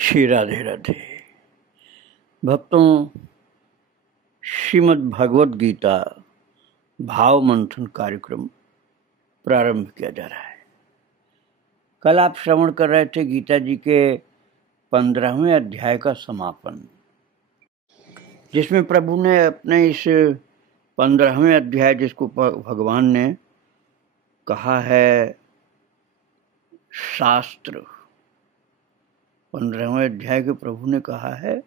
श्री राधे राधे। भक्तों, श्रीमद् भगवद गीता भाव मंथन कार्यक्रम प्रारंभ किया जा रहा है। कल आप श्रवण कर रहे थे गीता जी के 15वें अध्याय का समापन, जिसमें प्रभु ने अपने इस 15वें अध्याय, जिसको भगवान ने कहा है शास्त्र, 15वें अध्याय के प्रभु ने कहा है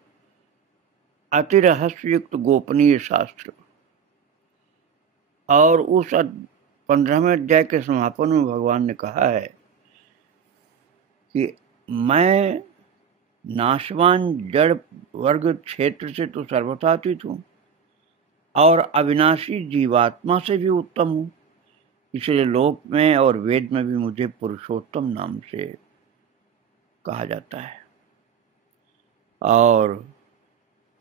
अति रहस्ययुक्त गोपनीय शास्त्र। और उस 15वें अध्याय के समापन में भगवान ने कहा है कि मैं नाशवान जड़ वर्ग क्षेत्र से तो सर्वथातीत हूँ और अविनाशी जीवात्मा से भी उत्तम हूँ, इसलिए लोक में और वेद में भी मुझे पुरुषोत्तम नाम से कहा जाता है। और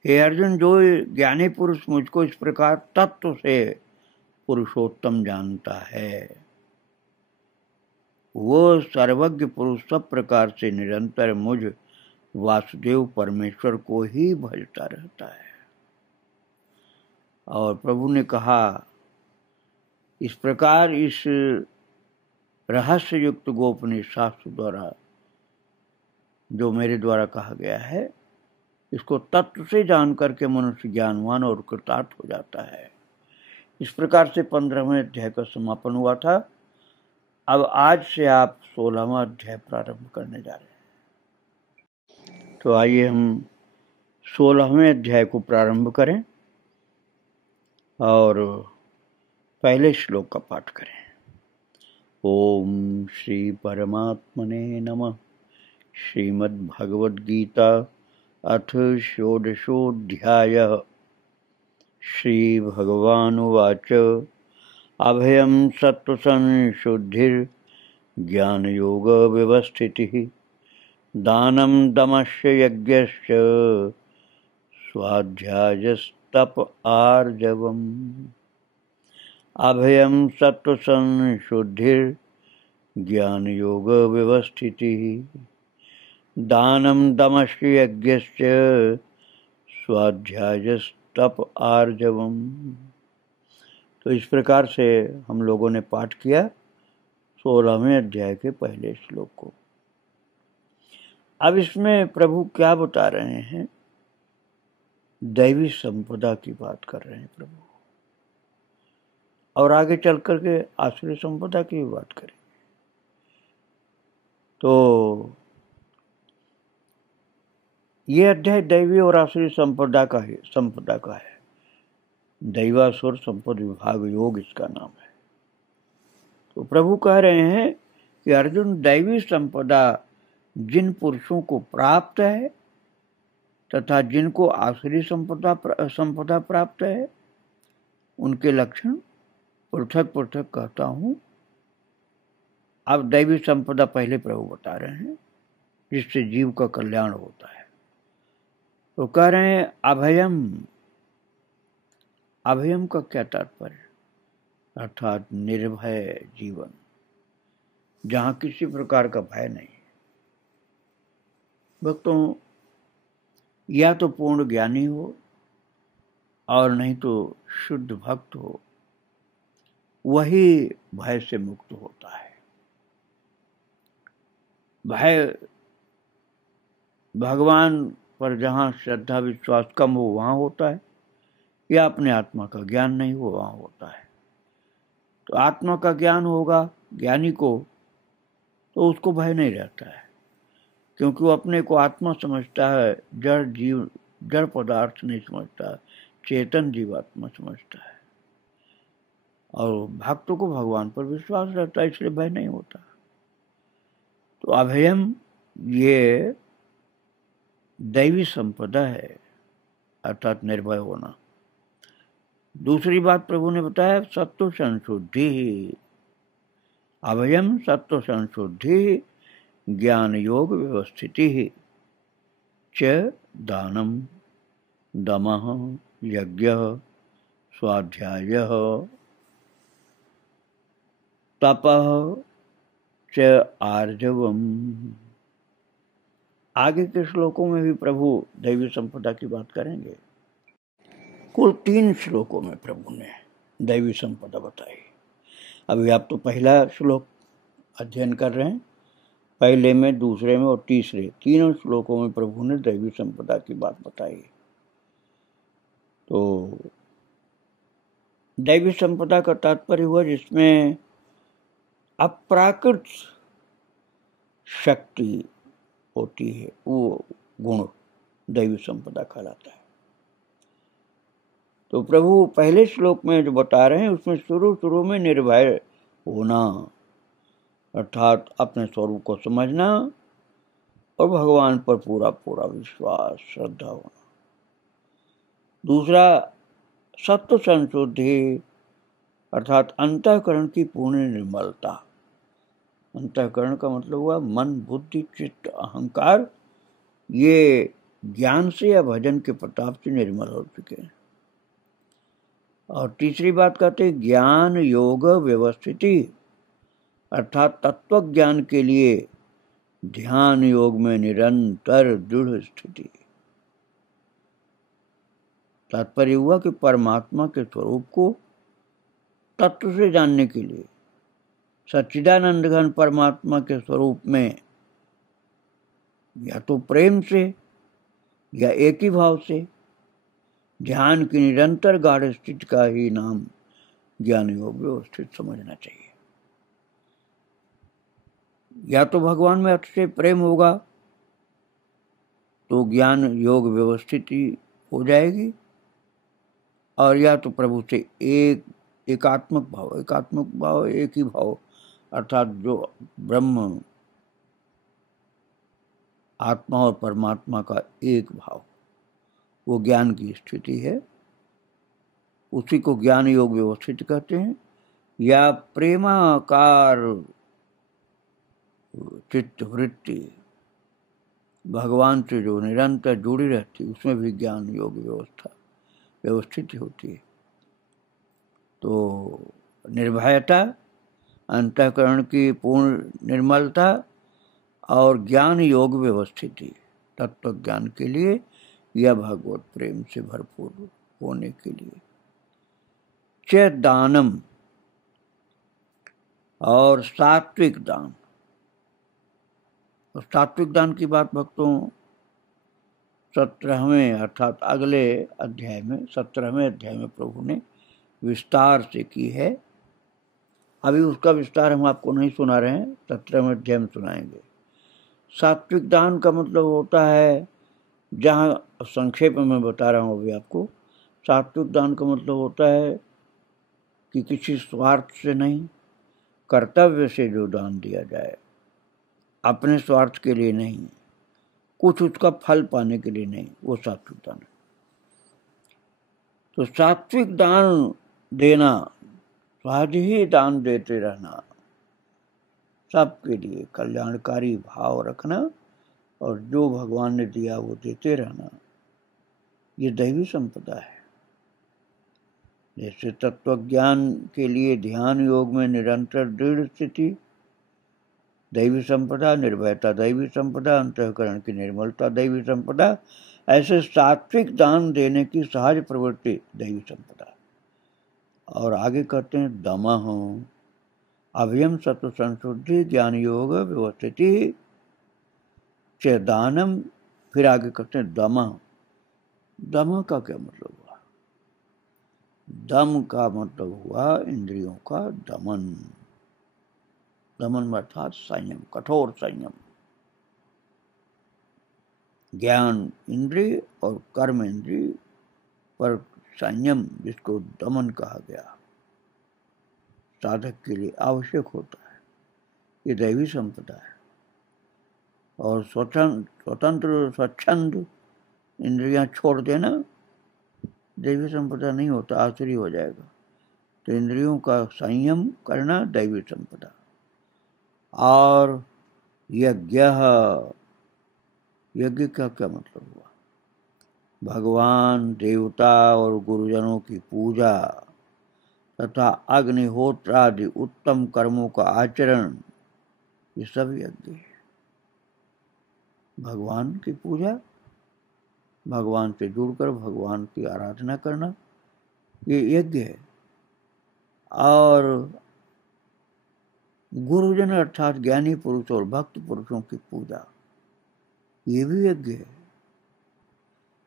हे अर्जुन, जो ज्ञानी पुरुष मुझको इस प्रकार तत्व से पुरुषोत्तम जानता है, वो सर्वज्ञ पुरुष सब प्रकार से निरंतर मुझ वासुदेव परमेश्वर को ही भजता रहता है। और प्रभु ने कहा इस प्रकार इस रहस्य युक्त गोपनीय शास्त्र द्वारा जो मेरे द्वारा कहा गया है, इसको तत्व से जान करके मनुष्य ज्ञानवान और कृतार्थ हो जाता है। इस प्रकार से 15वें अध्याय का समापन हुआ था। अब आज से आप 16वां अध्याय प्रारंभ करने जा रहे हैं। तो आइए हम 16वें अध्याय को प्रारंभ करें और पहले श्लोक का पाठ करें। ओम श्री परमात्मने नमः। श्रीमद् भगवद गीता अथ षोडशोऽध्यायः। श्री भगवानुवाच अभयं सत्त्वसंशुद्धिर्ज्ञानयोगव्यवस्थितिः दानं दमश्च यज्ञश्च स्वाध्यायस्तप आर्जवम्। अभयं सत्त्वसंशुद्धिर्ज्ञानयोगव्यवस्थितिः दानं दमश्च यज्ञश्च स्वाध्यायस्तप आर्जवम्। तो इस प्रकार से हम लोगों ने पाठ किया 16वें अध्याय के पहले श्लोक को। अब इसमें प्रभु क्या बता रहे हैं? दैवी संपदा की बात कर रहे हैं प्रभु, और आगे चल करके आसुरी संपदा की भी बात करें। तो ये अध्याय दैवी और आसुरी संपदा का है। दैवासुर संपद विभाग योग इसका नाम है। तो प्रभु कह रहे हैं कि अर्जुन, दैवी संपदा जिन पुरुषों को प्राप्त है तथा जिनको आसुरी संपदा प्राप्त है, उनके लक्षण पृथक पृथक कहता हूं। अब दैवी संपदा पहले प्रभु बता रहे हैं, जिससे जीव का कल्याण होता है। तो कह रहे हैं अभयम। अभयम का क्या तात्पर्य? अर्थात निर्भय जीवन, जहां किसी प्रकार का भय नहीं। भक्तों, या तो पूर्ण ज्ञानी हो और नहीं तो शुद्ध भक्त हो, वही भय से मुक्त होता है। भय भगवान पर जहां श्रद्धा विश्वास कम हो वहां होता है, या अपने आत्मा का ज्ञान नहीं हो वहां होता है। तो आत्मा का ज्ञान होगा ज्ञानी को, तो उसको भय नहीं रहता है, क्योंकि वो अपने को आत्मा समझता है, जड़ जीव जड़ पदार्थ नहीं समझता, चेतन जीवात्मा समझता है। और भक्तों को भगवान पर विश्वास रहता है, इसलिए भय नहीं होता। तो अभयम ये दैवी संपदा है, अर्थात निर्भय होना। दूसरी बात प्रभु ने बताया सत्व संशुद्धि। अभयम सत्व संशुद्धि ज्ञान योग व्यवस्थिति च दानम दमः यज्ञः स्वाध्यायः तपः च आर्जवम्। आगे के श्लोकों में भी प्रभु दैवी संपदा की बात करेंगे। कुल 3 श्लोकों में प्रभु ने दैवी संपदा बताई। अभी आप तो पहला श्लोक अध्ययन कर रहे हैं, पहले में, दूसरे में और तीसरे, तीनों श्लोकों में प्रभु ने दैवी संपदा की बात बताई। तो दैवी संपदा का तात्पर्य हुआ जिसमें अप्राकृत शक्ति होती है, वो गुण दैवी संपदा कहलाता है। तो प्रभु पहले श्लोक में जो बता रहे हैं उसमें शुरू में निर्भय होना, अर्थात अपने स्वरूप को समझना और भगवान पर पूरा पूरा विश्वास, श्रद्धा होना। दूसरा, सत्व संशुद्धि, अर्थात अंतःकरण की पूर्ण निर्मलता। अंतःकरण का मतलब हुआ मन, बुद्धि, चित्त, अहंकार, ये ज्ञान से या भजन के प्रताप से निर्मल हो चुके हैं। और तीसरी बात कहते हैं ज्ञान योग व्यवस्थिति, अर्थात तत्व ज्ञान के लिए ध्यान योग में निरंतर दृढ़ स्थिति। तात्पर्य हुआ कि परमात्मा के स्वरूप को तत्व से जानने के लिए सच्चिदानंद घन परमात्मा के स्वरूप में या तो प्रेम से या एक ही भाव से ध्यान की निरंतर गाढ़ स्थिति का ही नाम ज्ञान योग व्यवस्थित समझना चाहिए। या तो भगवान में अतिशय प्रेम होगा तो ज्ञान योग व्यवस्थिति हो जाएगी, और या तो प्रभु से एकात्मक भाव, एक ही भाव, अर्थात जो ब्रह्म आत्मा और परमात्मा का एक भाव, वो ज्ञान की स्थिति है, उसी को ज्ञान योग व्यवस्थित कहते हैं। या प्रेमाकार चित्त वृत्ति भगवान से जो निरंतर जुड़ी रहती, उसमें भी ज्ञान योग व्यवस्थित होती है। तो निर्भयता, अंतःकरण की पूर्ण निर्मलता और ज्ञान योग व्यवस्थिति तत्व ज्ञान के लिए या भगवत प्रेम से भरपूर होने के लिए। च दानम, और सात्विक दान। और सात्विक दान की बात भक्तों 17वें अर्थात अगले अध्याय में 17वें अध्याय में प्रभु ने विस्तार से की है। अभी उसका विस्तार हम आपको नहीं सुना रहे हैं, 17वें अध्याय में सुनाएंगे। सात्विक दान का मतलब होता है, जहाँ संक्षेप में मैं बता रहा हूँ अभी आपको, सात्विक दान का मतलब होता है कि किसी स्वार्थ से नहीं, कर्तव्य से जो दान दिया जाए, अपने स्वार्थ के लिए नहीं, कुछ उसका फल पाने के लिए नहीं, वो सात्विक दान है। तो सात्विक दान देना, सहज ही दान देते रहना, सबके लिए कल्याणकारी भाव रखना और जो भगवान ने दिया वो देते रहना, ये दैवी संपदा है। जैसे तत्व ज्ञान के लिए ध्यान योग में निरंतर दृढ़ स्थिति दैवी संपदा, निर्भयता दैवी संपदा, अंतःकरण की निर्मलता दैवी संपदा, ऐसे सात्विक दान देने की सहज प्रवृत्ति दैवी संपदा। और आगे कहते हैं दमः, अभयम सत्व संशुद्धि ज्ञान योग व्यवस्थिति च दानम। फिर आगे कहते हैं दमः। दमः का क्या मतलब हुआ? दम का मतलब हुआ इंद्रियों का दमन। दमन अर्थात संयम, कठोर संयम। ज्ञान इंद्रिय और कर्म इंद्रिय पर संयम, जिसको दमन कहा गया, साधक के लिए आवश्यक होता है। ये दैवी संपदा है। और स्वतंत्र स्वच्छंद इंद्रियां छोड़ देना दैवी संपदा नहीं होता, आसुरी हो जाएगा। तो इंद्रियों का संयम करना दैवी संपदा। और यज्ञ का क्या मतलब हुआ? भगवान, देवता और गुरुजनों की पूजा तथा अग्निहोत्र आदि उत्तम कर्मों का आचरण, ये सब यज्ञ है। भगवान की पूजा, भगवान से जुड़कर भगवान की आराधना करना, ये यज्ञ है। और गुरुजन अर्थात ज्ञानी पुरुष और भक्त पुरुषों की पूजा, ये भी यज्ञ है।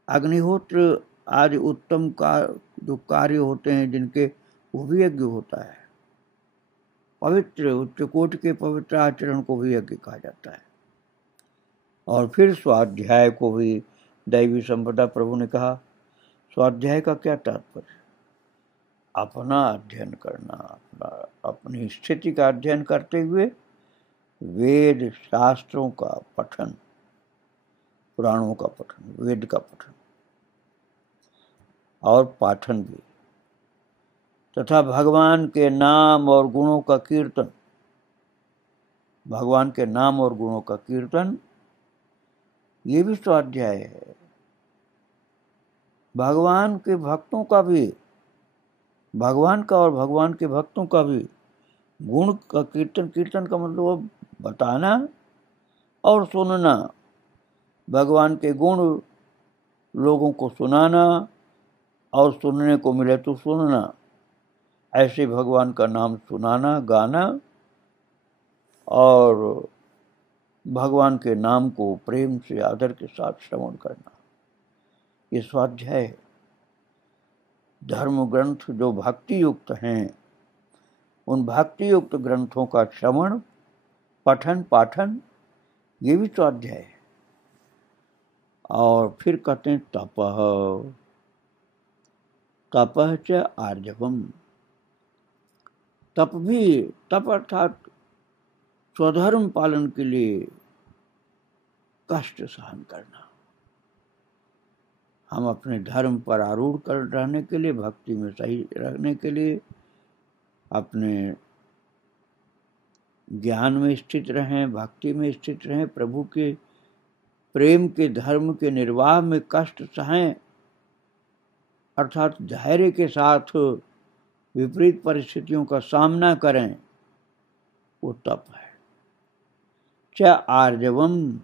अग्निहोत्र आदि उत्तम जो कार्य होते हैं जिनके, वो भी यज्ञ होता है। पवित्र उच्च कोटि के पवित्र आचरण को भी यज्ञ कहा जाता है। और फिर स्वाध्याय को भी दैवी संपदा, प्रभु ने कहा स्वाध्याय का क्या तात्पर्य? अपना अध्ययन करना, अपनी स्थिति का अध्ययन करते हुए वेद शास्त्रों का पठन, पुराणों का पठन, वेद का पठन और पाठन भी, तथा भगवान के नाम और गुणों का कीर्तन। भगवान के नाम और गुणों का कीर्तन, ये भी स्वाध्याय है। भगवान के भक्तों का भी, भगवान का और भगवान के भक्तों का भी गुण का कीर्तन। कीर्तन का मतलब बताना और सुनना, भगवान के गुण लोगों को सुनाना और सुनने को मिले तो सुनना, ऐसे भगवान का नाम सुनाना, गाना और भगवान के नाम को प्रेम से आदर के साथ श्रवण करना, ये स्वाध्याय है। धर्म ग्रंथ जो भक्ति युक्त हैं, उन भक्ति युक्त ग्रंथों का श्रवण, पठन, पाठन, ये भी स्वाध्याय है। और फिर कहते हैं तपः, तपः च आर्जवम्। तप भी, तप अर्थात स्वधर्म पालन के लिए कष्ट सहन करना। हम अपने धर्म पर आरूढ़ कर रहने के लिए, भक्ति में सही रहने के लिए, अपने ज्ञान में स्थित रहें, भक्ति में स्थित रहें, प्रभु के प्रेम के धर्म के निर्वाह में कष्ट सहें, अर्थात धैर्य के साथ विपरीत परिस्थितियों का सामना करें, वो तप है। च आर्जवम,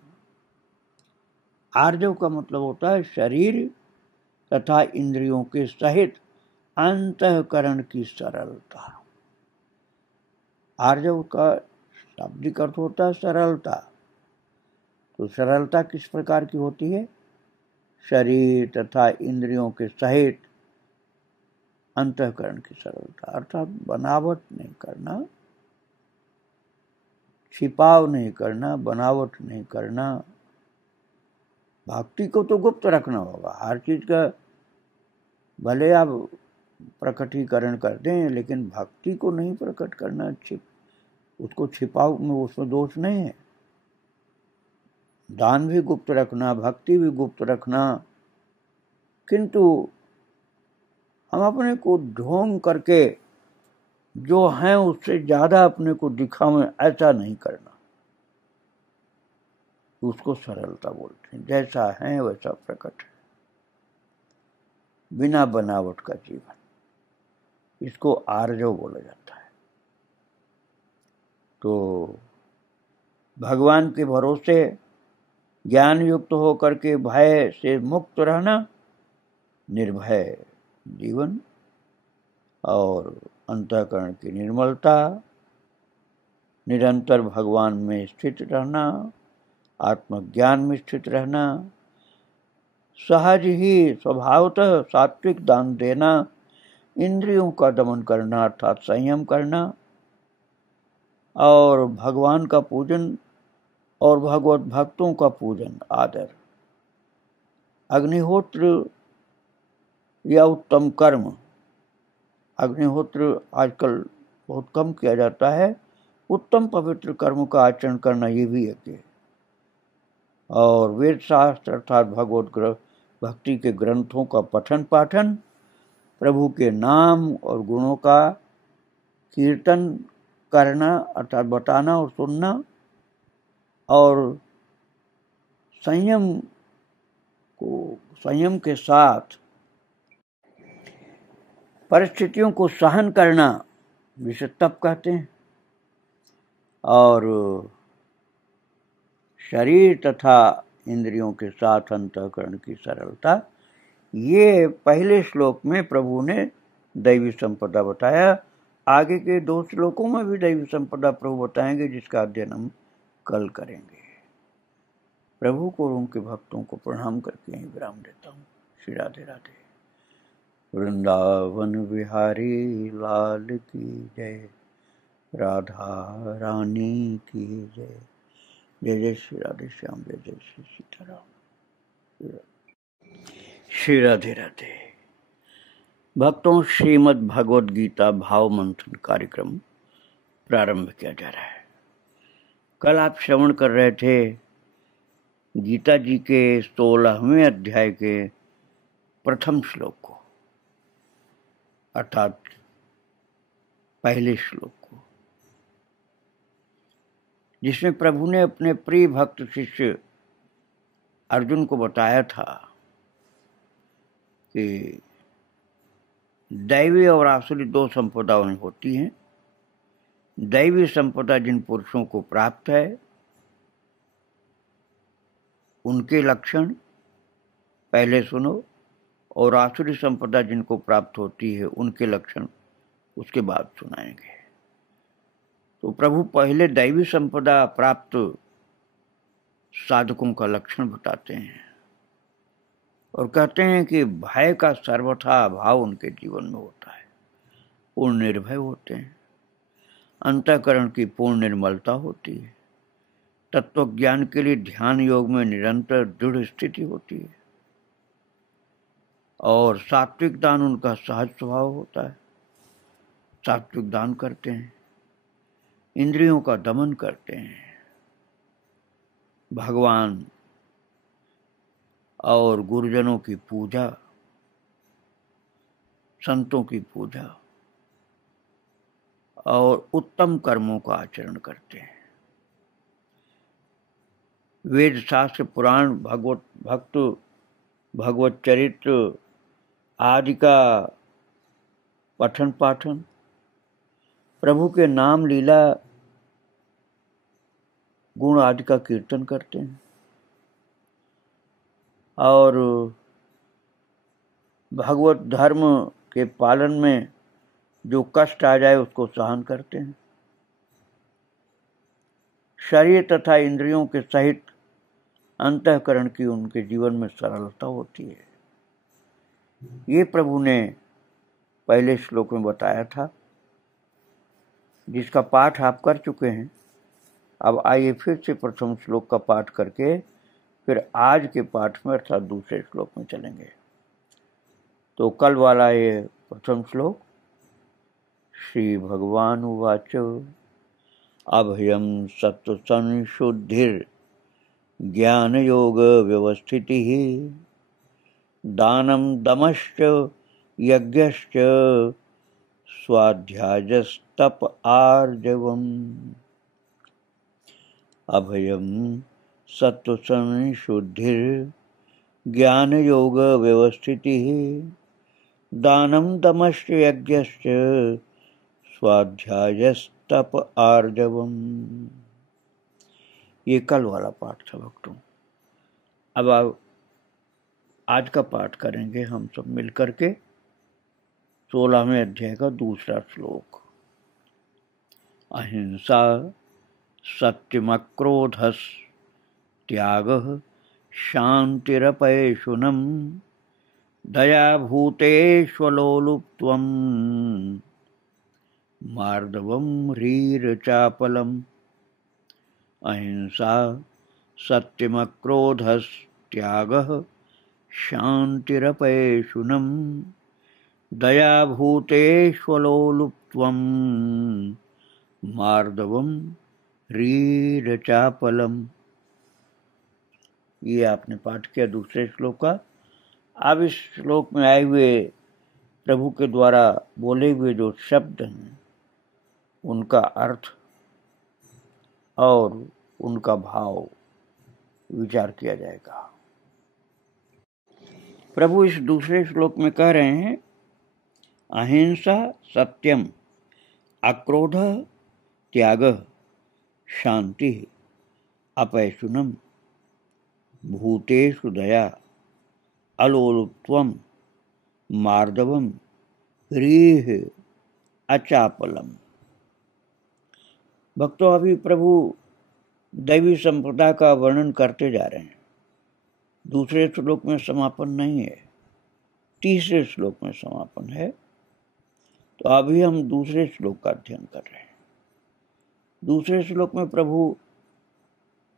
आर्जव का मतलब होता है शरीर तथा इंद्रियों के सहित अंतःकरण की सरलता। आर्जव का शाब्दिक अर्थ होता है सरलता। तो सरलता किस प्रकार की होती है? शरीर तथा इंद्रियों के सहित अंतःकरण की सरलता, अर्थात बनावट नहीं करना, छिपाव नहीं करना, बनावट नहीं करना। भक्ति को तो गुप्त रखना होगा, हर चीज का भले आप प्रकटीकरण करते हैं, लेकिन भक्ति को नहीं प्रकट करना, उसको छिपाव में, उसमें दोष नहीं है। दान भी गुप्त रखना, भक्ति भी गुप्त रखना, किंतु हम अपने को ढोंग करके जो हैं उससे ज्यादा अपने को दिखावें, ऐसा नहीं करना। उसको सरलता बोलते हैं। जैसा है वैसा प्रकट है, बिना बनावट का जीवन, इसको आर्जव बोला जाता है। तो भगवान के भरोसे ज्ञान युक्त होकर के भय से मुक्त रहना, निर्भय जीवन और अंतःकरण की निर्मलता, निरंतर भगवान में स्थित रहना, आत्मज्ञान में स्थित रहना, सहज ही स्वभावतः सात्विक दान देना, इंद्रियों का दमन करना अर्थात संयम करना, और भगवान का पूजन और भगवत भक्तों का पूजन, आदर। अग्निहोत्र या उत्तम कर्म, अग्निहोत्र आजकल बहुत कम किया जाता है। उत्तम पवित्र कर्म का आचरण करना, ये भी यज्ञ है। और वेद शास्त्र अर्थात भगवत भक्ति के ग्रंथों का पठन पाठन, प्रभु के नाम और गुणों का कीर्तन करना अर्थात बताना और सुनना, और संयम के साथ परिस्थितियों को सहन करना, जिसे तप कहते हैं। और शरीर तथा इंद्रियों के साथ अंतःकरण की सरलता। ये पहले श्लोक में प्रभु ने दैवी संपदा बताया। आगे के 2 श्लोकों में भी दैवी संपदा प्रभु बताएंगे, जिसका अध्ययन हम कल करेंगे। प्रभु को और उनके भक्तों को प्रणाम करके यहीं विराम देता हूँ। श्री राधे राधे। वृंदावन विहारी लाल की जय, राधा रानी की जय। जय जय श्री राधे श्याम, जय जय श्री सीताराम। श्री राधे राधे। भक्तों, श्रीमद् भगवद गीता भाव मंथन कार्यक्रम प्रारंभ किया जा रहा है। कल आप श्रवण कर रहे थे गीता जी के 16वें अध्याय के प्रथम श्लोक को, अर्थात पहले श्लोक को, जिसमें प्रभु ने अपने प्रिय भक्त शिष्य अर्जुन को बताया था कि दैवी और आसुरी 2 संपदाएं होती हैं। दैवी संपदा जिन पुरुषों को प्राप्त है उनके लक्षण पहले सुनो, और आसुरी संपदा जिनको प्राप्त होती है उनके लक्षण उसके बाद सुनाएंगे। तो प्रभु पहले दैवी संपदा प्राप्त साधकों का लक्षण बताते हैं और कहते हैं कि भय का सर्वथा अभाव उनके जीवन में होता है। पूर्ण निर्भय होते हैं, अंतःकरण की पूर्ण निर्मलता होती है, तत्व ज्ञान के लिए ध्यान योग में निरंतर दृढ़ स्थिति होती है, और सात्विक दान उनका सहज स्वभाव होता है। सात्विक दान करते हैं, इंद्रियों का दमन करते हैं, भगवान और गुरुजनों की पूजा, संतों की पूजा और उत्तम कर्मों का आचरण करते हैं। वेद शास्त्र पुराण भगवत चरित्र आदि का पठन पाठन, प्रभु के नाम लीला गुण आदि का कीर्तन करते हैं, और भगवत धर्म के पालन में जो कष्ट आ जाए उसको सहन करते हैं। शरीर तथा इंद्रियों के सहित अंतःकरण की उनके जीवन में सरलता होती है। ये प्रभु ने पहले श्लोक में बताया था, जिसका पाठ आप कर चुके हैं। अब आइए फिर से प्रथम श्लोक का पाठ करके फिर आज के पाठ में अर्थात दूसरे श्लोक में चलेंगे। तो कल वाला ये प्रथम श्लोक। श्री भगवान उवाच अभयम सत्व संशुद्धिर ज्ञान योग व्यवस्थितिः दानम दमश्च यज्ञश्च स्वाध्यायस्तप आर्जवम्। अभयम सत्व संशुद्धिर ज्ञान योग व्यवस्थितिः दानम दमश्च यज्ञश्च स्वाध्यायस्तप आर्जवम्। ये कल वाला पाठ था भक्तों। अब आप आज का पाठ करेंगे हम सब मिलकर के 16वें अध्याय का दूसरा श्लोक। अहिंसा सत्यमक्रोधस् त्यागः शान्तिरपैशुनम् दया भूतेष्वलोलुप्त्वम् मार्दवम् ह्रीरचापलम्। अहिंसा सत्यमक्रोधस् त्यागः शान्तिरपैशुनम् दया भूतेष्वलोलुप्त्वम् मार्दवम् ह्रीरचापलम्। ये आपने पाठ किया दूसरे श्लोक का। अब इस श्लोक में आए हुए प्रभु के द्वारा बोले हुए जो शब्द हैं उनका अर्थ और उनका भाव विचार किया जाएगा। प्रभु इस दूसरे श्लोक में कह रहे हैं, अहिंसा सत्यम अक्रोध त्याग शांति अपैशुनम। भूतेषु दया अलोलुप्त्वम मार्दवम ह्रीः अचापलम। भक्तों, अभी प्रभु दैवी संपदा का वर्णन करते जा रहे हैं। दूसरे श्लोक में समापन नहीं है, तीसरे श्लोक में समापन है। तो अभी हम दूसरे श्लोक का अध्ययन कर रहे हैं। दूसरे श्लोक में प्रभु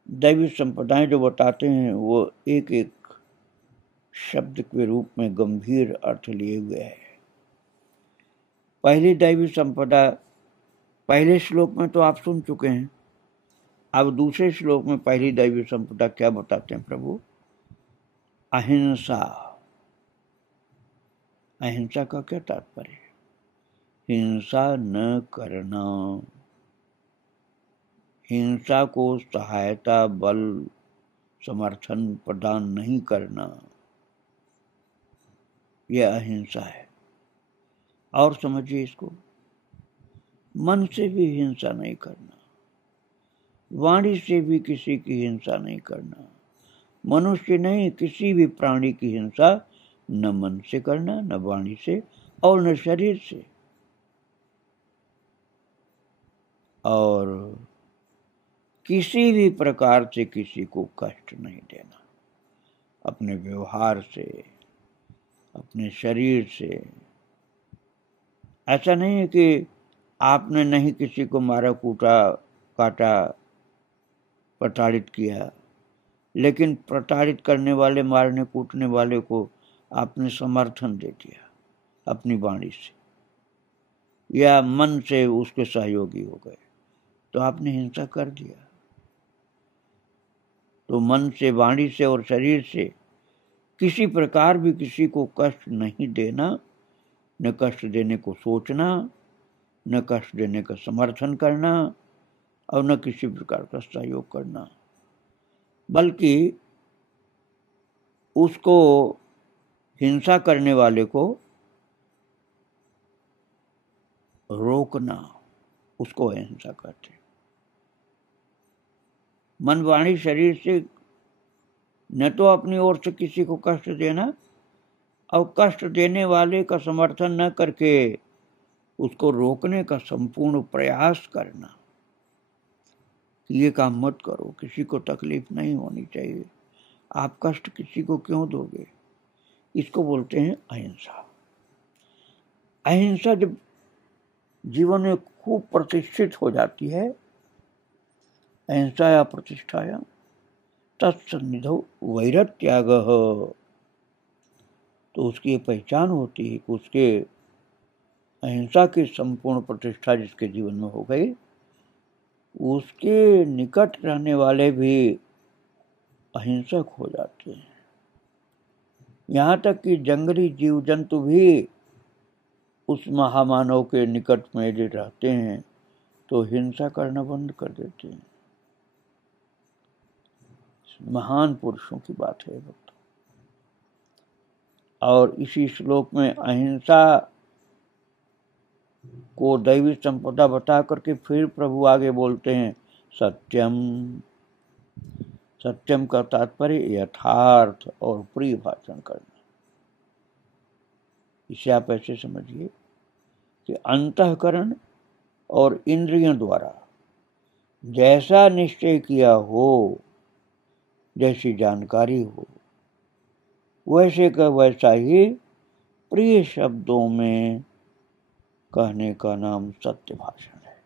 दैवी संपदाएं जो बताते हैं वो एक एक शब्द के रूप में गंभीर अर्थ लिए हुए है। पहली दैवी संपदा पहले श्लोक में तो आप सुन चुके हैं। अब दूसरे श्लोक में पहली दैवी संपदा क्या बताते हैं प्रभु? अहिंसा। अहिंसा का क्या तात्पर्य है? हिंसा न करना, हिंसा को सहायता, बल, समर्थन प्रदान नहीं करना, यह अहिंसा है। और समझिए इसको, मन से भी हिंसा नहीं करना, वाणी से भी किसी की हिंसा नहीं करना। मनुष्य नहीं, किसी भी प्राणी की हिंसा न मन से करना, न वाणी से और न शरीर से। और किसी भी प्रकार से किसी को कष्ट नहीं देना, अपने व्यवहार से, अपने शरीर से। ऐसा नहीं है कि आपने नहीं किसी को मारा, कूटा, काटा, प्रताड़ित किया, लेकिन प्रताड़ित करने वाले, मारने कूटने वाले को आपने समर्थन दे दिया अपनी वाणी से या मन से उसके सहयोगी हो गए, तो आपने हिंसा कर दिया। तो मन से, वाणी से और शरीर से किसी प्रकार भी किसी को कष्ट नहीं देना, न कष्ट देने को सोचना, न कष्ट देने का समर्थन करना और न किसी प्रकार का सहयोग करना, बल्कि उसको, हिंसा करने वाले को रोकना, उसको अहिंसा कहते हैं। मन, वाणी, शरीर से न तो अपनी ओर से किसी को कष्ट देना और कष्ट देने वाले का समर्थन न करके उसको रोकने का संपूर्ण प्रयास करना कि ये काम मत करो, किसी को तकलीफ नहीं होनी चाहिए, आप कष्ट किसी को क्यों दोगे। इसको बोलते हैं अहिंसा। अहिंसा जब जीवन में खूब प्रतिष्ठित हो जाती है, अहिंसाया प्रतिष्ठाया तत्सन्निधौ वैरत्यागः, तो उसकी ये पहचान होती है कि उसके अहिंसा की संपूर्ण प्रतिष्ठा जिसके जीवन में हो गई, उसके निकट रहने वाले भी अहिंसक हो जाते हैं। यहाँ तक कि जंगली जीव जंतु भी उस महामानव के निकट में यदि रहते हैं तो हिंसा करना बंद कर देते हैं। महान पुरुषों की बात है भक्त। और इसी श्लोक में अहिंसा को दैवी संपदा बता करके फिर प्रभु आगे बोलते हैं सत्यम। सत्यम का तात्पर्य यथार्थ और प्रिय भाषण करना। इसे आप ऐसे समझिए कि अंतःकरण और इंद्रियों द्वारा जैसा निश्चय किया हो, जैसी जानकारी हो, वैसे का वैसा ही प्रिय शब्दों में कहने का नाम सत्य भाषण है।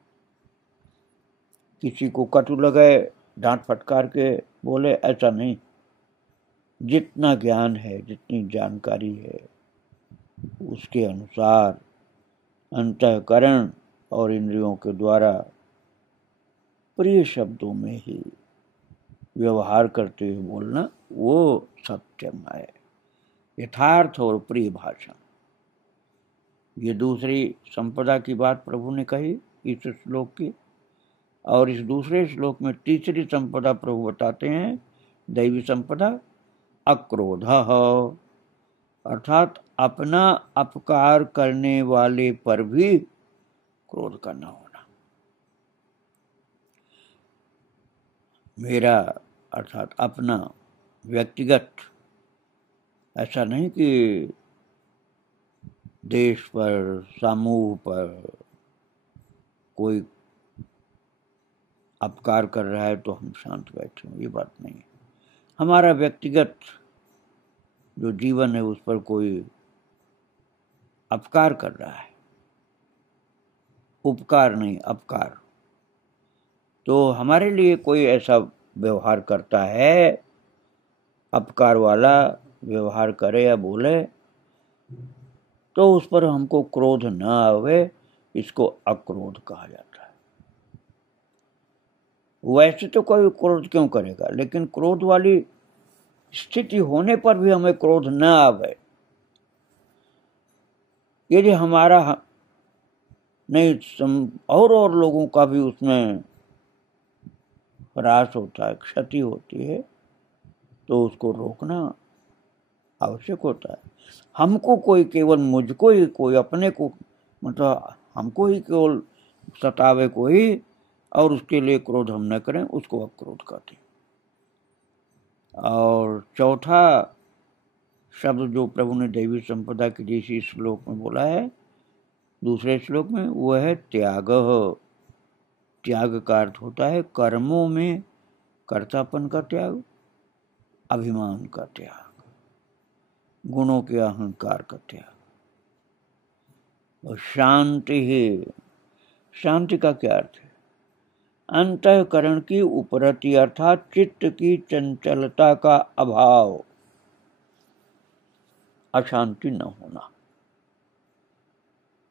किसी को कटु लगे, डांट फटकार के बोले, ऐसा नहीं। जितना ज्ञान है, जितनी जानकारी है, उसके अनुसार अंतःकरण और इंद्रियों के द्वारा प्रिय शब्दों में ही व्यवहार करते हुए बोलना, वो सत्यम है, यथार्थ और प्रिय भाषण। ये दूसरी संपदा की बात प्रभु ने कही इस श्लोक की। और इस दूसरे श्लोक में तीसरी संपदा प्रभु बताते हैं, दैवी संपदा अक्रोध, अर्थात अपना अपकार करने वाले पर भी क्रोध करना होना। मेरा अर्थात अपना, व्यक्तिगत, ऐसा नहीं कि देश पर, समूह पर कोई अपकार कर रहा है तो हम शांत बैठे हों, ये बात नहीं है। हमारा व्यक्तिगत जो जीवन है उस पर कोई अपकार कर रहा है, उपकार नहीं अपकार, तो हमारे लिए कोई ऐसा व्यवहार करता है, अपकार वाला व्यवहार करे या बोले, तो उस पर हमको क्रोध न आवे, इसको अक्रोध कहा जाता है। वैसे तो कोई क्रोध क्यों करेगा, लेकिन क्रोध वाली स्थिति होने पर भी हमें क्रोध न आवे, यदि हमारा नहीं और लोगों का भी उसमें ह्रास होता है, क्षति होती है, तो उसको रोकना आवश्यक होता है। हमको कोई केवल मुझको ही कोई अपने को मतलब हमको ही केवल सतावे कोई और उसके लिए क्रोध हम न करें, उसको अक्रोध कहते हैं। और चौथा शब्द जो प्रभु ने दैवी संपदा के जैसी श्लोक में बोला है, दूसरे श्लोक में, वो है त्याग। त्याग का अर्थ होता है कर्मों में कर्तापन का त्याग, अभिमान का त्याग, गुणों के अहंकार का त्याग। और शांति है, शांति का क्या अर्थ है? अंतःकरण की उपरति अर्थात चित्त की चंचलता का अभाव, अशांति न होना।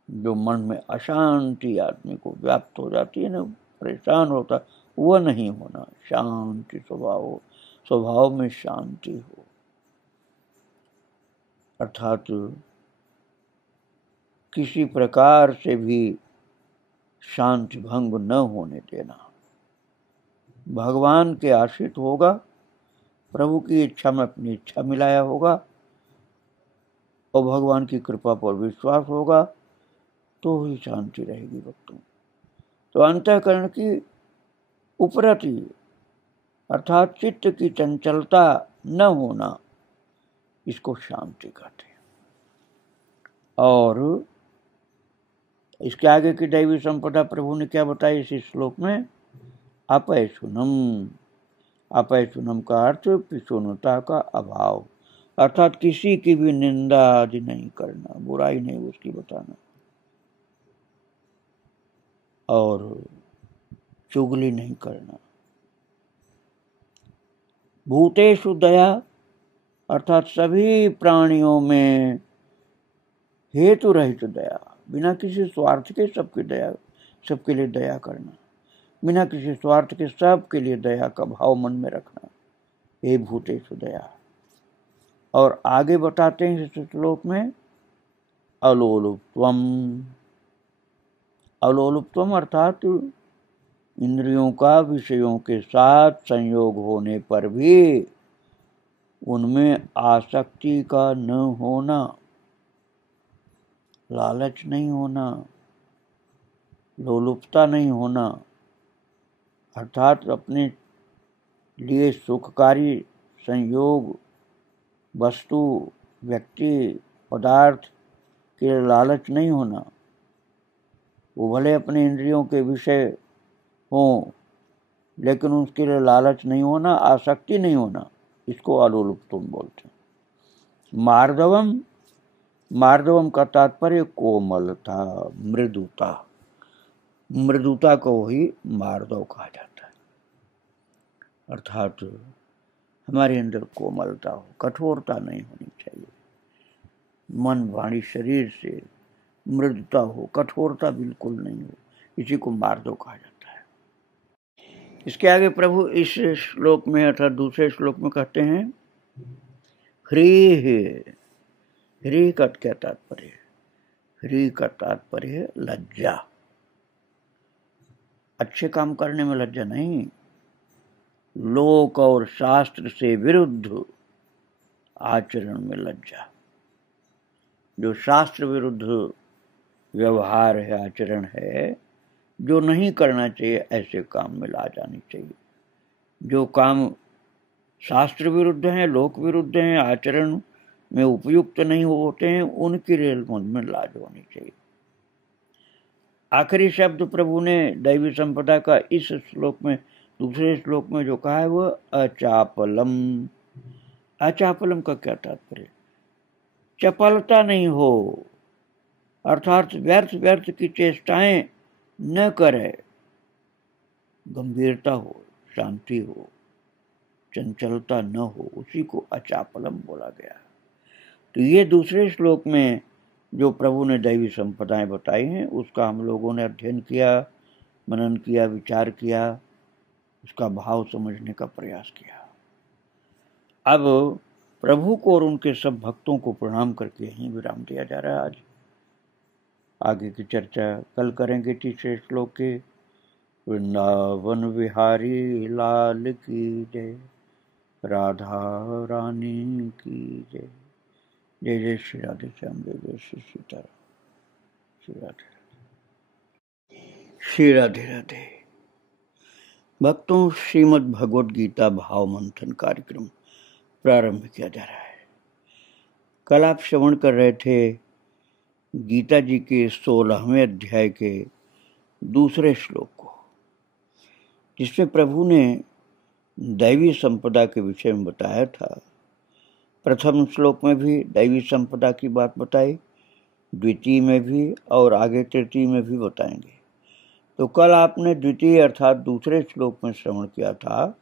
जो मन में अशांति आदमी को व्याप्त हो जाती है ना, परेशान होता, वो नहीं होना। शांति स्वभाव, स्वभाव में शांति हो, अर्थात किसी प्रकार से भी शांति भंग न होने देना। भगवान के आश्रित होगा, प्रभु की इच्छा में अपनी इच्छा मिलाया होगा और भगवान की कृपा पर विश्वास होगा, तो ही शांति रहेगी भक्तों। तो अंतःकरण की उपरति अर्थात चित्त की चंचलता न होना, इसको शांति कहते हैं। और इसके आगे की दैवी संपदा प्रभु ने क्या बताई इस श्लोक में? अपैशुनम। अपैशुनम का अर्थ पिशुनता का अभाव, अर्थात किसी की भी निंदा आदि नहीं करना, बुराई नहीं उसकी बताना, और चुगली नहीं करना। भूतेषु दया अर्थात सभी प्राणियों में हेतु रहित दया, बिना किसी स्वार्थ के सबकी दया, सबके लिए दया करना, बिना किसी स्वार्थ के सबके लिए दया का भाव मन में रखना, ये भूतेषु दया। और आगे बताते हैं इस श्लोक में अलोलुप्त्वम। अलोलुप्त्वम अर्थात इंद्रियों का विषयों के साथ संयोग होने पर भी उनमें आसक्ति का न होना, लालच नहीं होना, लोलुपता नहीं होना, अर्थात अपने लिए सुखकारी संयोग, वस्तु, व्यक्ति, पदार्थ के लालच नहीं होना। वो भले अपने इंद्रियों के विषय हों, लेकिन उसके लिए लालच नहीं होना, आसक्ति नहीं होना, इसको अलोलुप्तम बोलते हैं। मार्दवम, मार्दवम का तात्पर्य कोमलता, मृदुता। मृदुता को ही मार्दव कहा जाता है, अर्थात हमारे अंदर कोमलता हो, कठोरता नहीं होनी चाहिए। मन वाणी शरीर से मृदुता हो, कठोरता बिल्कुल नहीं हो, इसी को मार्दव कहा जाता है। इसके आगे प्रभु इस श्लोक में अर्थात दूसरे श्लोक में कहते हैं ह्रीः। ह्रीः का क्या तात्पर्य है? ह्रीः का तात्पर्य है लज्जा। अच्छे काम करने में लज्जा नहीं, लोक और शास्त्र से विरुद्ध आचरण में लज्जा। जो शास्त्र विरुद्ध व्यवहार है, आचरण है, जो नहीं करना चाहिए, ऐसे काम में ला जानी चाहिए। जो काम शास्त्र विरुद्ध हैं, लोक विरुद्ध हैं, आचरण में उपयुक्त नहीं होते हैं, उनकी रेल में लाज होनी चाहिए। आखिरी शब्द प्रभु ने दैवी संपदा का इस श्लोक में, दूसरे श्लोक में जो कहा है वो अचापलम। अचापलम का क्या तात्पर्य? चपलता नहीं हो, अर्थात व्यर्थ व्यर्थ की चेष्टाएं न करे, गंभीरता हो, शांति हो, चंचलता न हो, उसी को अचापलम बोला गया। तो ये दूसरे श्लोक में जो प्रभु ने दैवी संपदाएं बताई हैं, उसका हम लोगों ने अध्ययन किया, मनन किया, विचार किया, उसका भाव समझने का प्रयास किया। अब प्रभु को और उनके सब भक्तों को प्रणाम करके यहीं विराम दिया जा रहा है। आज आगे की चर्चा कल करेंगे तीसरे श्लोक के। वृंदावन विहारी लाल की जय, राधा रानी की जय। जय जय श्री राधे श्याम, जय जय श्री सीताराम, श्री राधे श्री राधे राधे। भक्तों, श्रीमद् भगवद गीता भाव मंथन कार्यक्रम प्रारंभ किया जा रहा है। कल आप श्रवण कर रहे थे गीता जी के 16वें अध्याय के दूसरे श्लोक को, जिसमें प्रभु ने दैवी संपदा के विषय में बताया था। प्रथम श्लोक में भी दैवी संपदा की बात बताई, द्वितीय में भी और आगे तृतीय में भी बताएंगे। तो कल आपने द्वितीय अर्थात दूसरे श्लोक में श्रवण किया था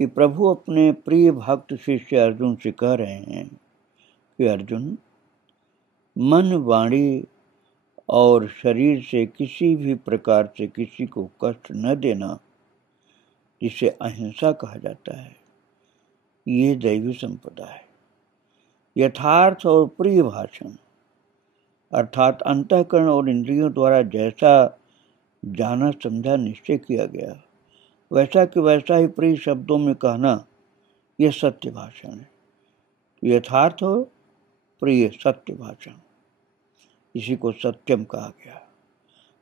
कि प्रभु अपने प्रिय भक्त शिष्य अर्जुन से कह रहे हैं कि अर्जुन, मन, वाणी और शरीर से किसी भी प्रकार से किसी को कष्ट न देना, जिसे अहिंसा कहा जाता है, ये दैवी संपदा है। यथार्थ और प्रिय भाषण अर्थात अंतःकरण और इंद्रियों द्वारा जैसा जाना समझा निश्चय किया गया, वैसा कि वैसा ही प्रिय शब्दों में कहना, यह सत्य भाषण है। यथार्थ हो प्रिय सत्य भाषण, इसी को सत्यम कहा गया।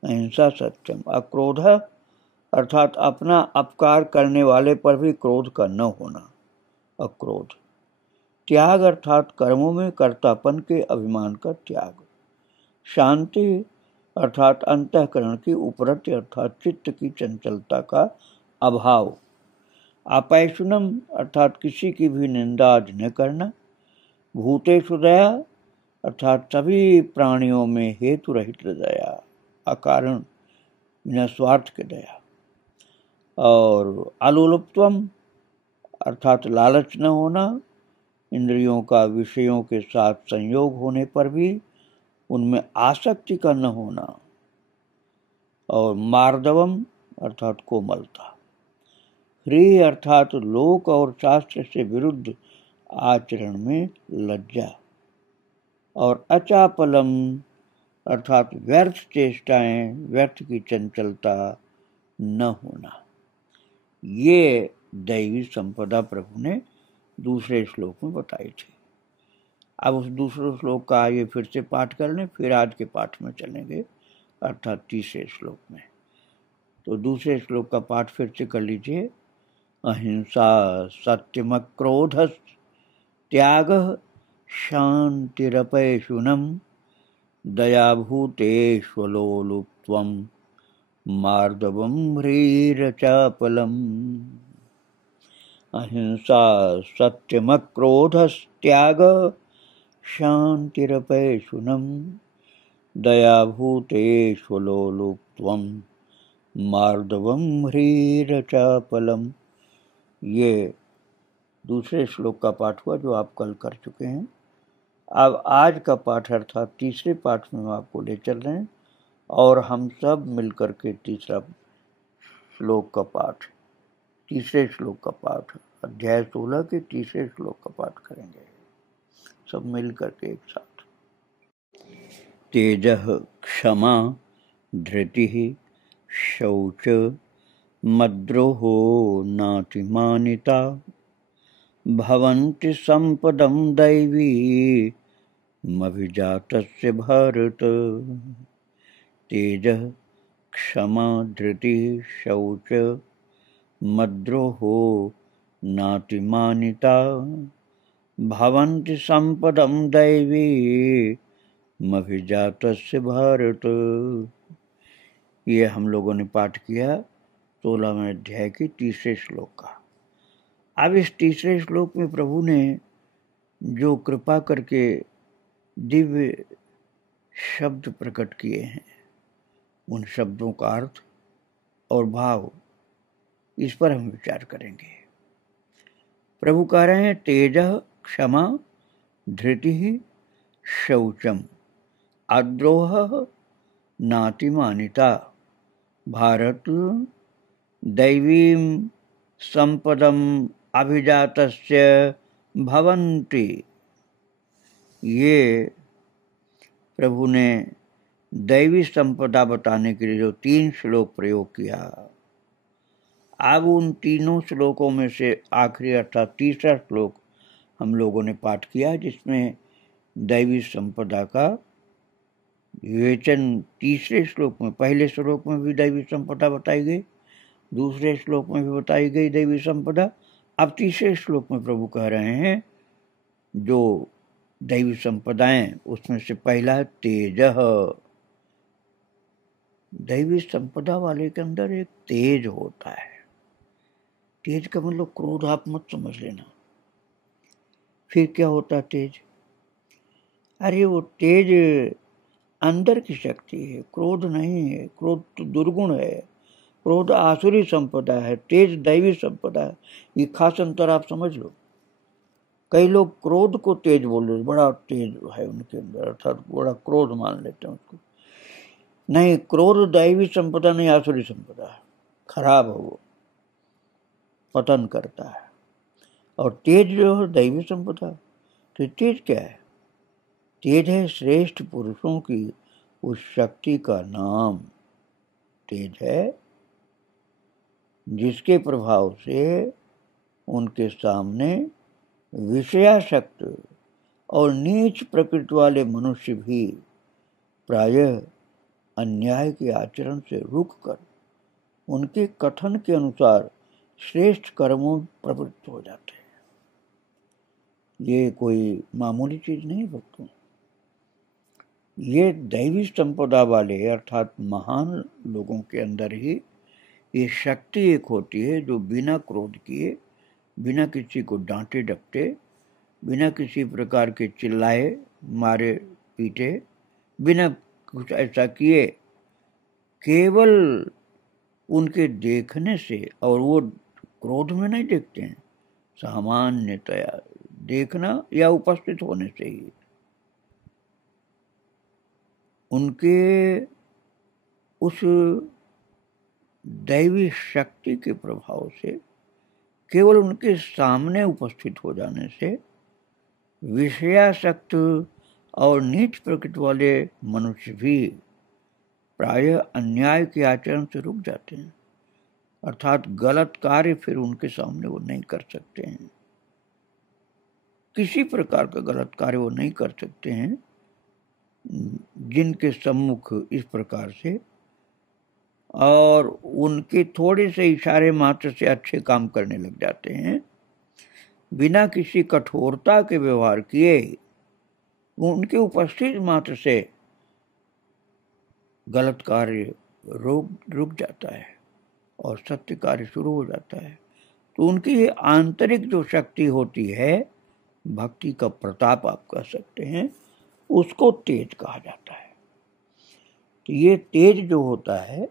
अहिंसा सत्यम। अक्रोध अर्थात अपना अपकार करने वाले पर भी क्रोध का न होना, अक्रोध। त्याग अर्थात कर्मों में कर्तापन के अभिमान का त्याग। शांति अर्थात अंतःकरण की उपरति अर्थात चित्त की चंचलता का अभाव। आपैशुनम अर्थात किसी की भी निंदा न करना। भूतेषु दया अर्थात सभी प्राणियों में हेतु रहित दया, अकारण बिना स्वार्थ के दया। और अलुलुप्त्वम अर्थात लालच न होना, इंद्रियों का विषयों के साथ संयोग होने पर भी उनमें आसक्ति का न होना। और मार्दवम अर्थात कोमलता। ह्रीः अर्थात लोक और शास्त्र से विरुद्ध आचरण में लज्जा। और अचापलम अर्थात व्यर्थ चेष्टाएं, व्यर्थ की चंचलता न होना। ये दैवी संपदा प्रभु ने दूसरे श्लोक में बताई थी। अब उस दूसरे श्लोक का आगे फिर से पाठ कर लें, फिर आज के पाठ में चलेंगे अर्थात तीसरे श्लोक में। तो दूसरे श्लोक का पाठ फिर से कर लीजिए। अहिंसा सत्यमक्रोध त्याग शांतिरपैशुनम दयाभूतेष्वलोलुप्त्वम मार्दवम ह्रीरचापलम। अहिंसा सत्यमक्रोध त्याग शांतिरपैशुनम दयाभूतेष्वलोलुप्त्वम मार्दवम ह्रीरचापलम। ये दूसरे श्लोक का पाठ हुआ जो आप कल कर चुके हैं। अब आज का पाठ अर्थात तीसरे पाठ में हम आपको ले चल रहे हैं और हम सब मिलकर के तीसरा श्लोक का पाठ, तीसरे श्लोक का पाठ, अध्याय 16 के तीसरे श्लोक का पाठ करेंगे सब मिल करके एक साथ। तेजः क्षमा धृतिः शौच मद्रोहो नातिमानिता भवन्ति संपदं दैवी मभिजातस्य भारत। तेजः क्षमा धृतिः शौच मद्रोहो नातिमानिता भवन्ति संपदं दैवी मभिजातस्य भारत। ये हम लोगों ने पाठ किया 16वें अध्याय के तीसरे श्लोक का। अब इस तीसरे श्लोक में प्रभु ने जो कृपा करके दिव्य शब्द प्रकट किए हैं, उन शब्दों का अर्थ और भाव, इस पर हम विचार करेंगे। प्रभु कह रहे हैं तेजः क्षमा धृति शौचम अद्रोह नातिमानिता भारत दैवीं संपदम अभिजातस्य भवन्ति। ये प्रभु ने दैवी संपदा बताने के लिए जो 3 श्लोक प्रयोग किया, अब उन तीनों श्लोकों में से आखिरी अर्थात तीसरा श्लोक हम लोगों ने पाठ किया, जिसमें दैवी संपदा का विवेचन तीसरे श्लोक में, पहले श्लोक में भी दैवी संपदा बताई गई, दूसरे श्लोक में भी बताई गई दैवी संपदा। अब तीसरे श्लोक में प्रभु कह रहे हैं जो दैवी संपदाएं, उसमें से पहला है तेजः। दैवी संपदा वाले के अंदर एक तेज होता है। तेज का मतलब क्रोध आप मत समझ लेना। फिर क्या होता है तेज? अरे वो तेज अंदर की शक्ति है, क्रोध नहीं है। क्रोध तो दुर्गुण है, क्रोध आसुरी संपदा है, तेज दैवी संपदा है। ये खास अंतर आप समझ लो। कई लोग क्रोध को तेज बोल रहे, बड़ा तेज है उनके अंदर, अर्थात बड़ा क्रोध मान लेते हैं उसको। नहीं, क्रोध दैवी संपदा नहीं, आसुरी संपदा है, खराब है, वो पतन करता है। और तेज जो है दैवी संपदा। तो तेज क्या है? तेज है श्रेष्ठ पुरुषों की उस शक्ति का नाम। तेज है जिसके प्रभाव से उनके सामने विषयासक्त और नीच प्रकृति वाले मनुष्य भी प्रायः अन्याय के आचरण से रुककर उनके कथन के अनुसार श्रेष्ठ कर्मों में प्रवृत्त हो जाते हैं। ये कोई मामूली चीज नहीं भक्तों। ये दैवी संपदा वाले अर्थात महान लोगों के अंदर ही ये शक्ति एक होती है जो बिना क्रोध किए, बिना किसी को डांटे डपटे, बिना किसी प्रकार के चिल्लाए मारे पीटे, बिना कुछ ऐसा किए, केवल उनके देखने से, और वो क्रोध में नहीं देखते हैं, सामान्यतया देखना या उपस्थित होने से ही उनके उस दैवी शक्ति के प्रभाव से, केवल उनके सामने उपस्थित हो जाने से विषयासक्त और नीच प्रकृति वाले मनुष्य भी प्रायः अन्याय के आचरण से रुक जाते हैं। अर्थात गलत कार्य फिर उनके सामने वो नहीं कर सकते हैं। किसी प्रकार का गलत कार्य वो नहीं कर सकते हैं जिनके सम्मुख इस प्रकार से, और उनके थोड़े से इशारे मात्र से अच्छे काम करने लग जाते हैं। बिना किसी कठोरता के व्यवहार किए उनके उपस्थित मात्र से गलत कार्य रुक जाता है और सत्य कार्य शुरू हो जाता है। तो उनकी ये आंतरिक जो शक्ति होती है, भक्ति का प्रताप आप कह सकते हैं, उसको तेज कहा जाता है। तो ये तेज जो होता है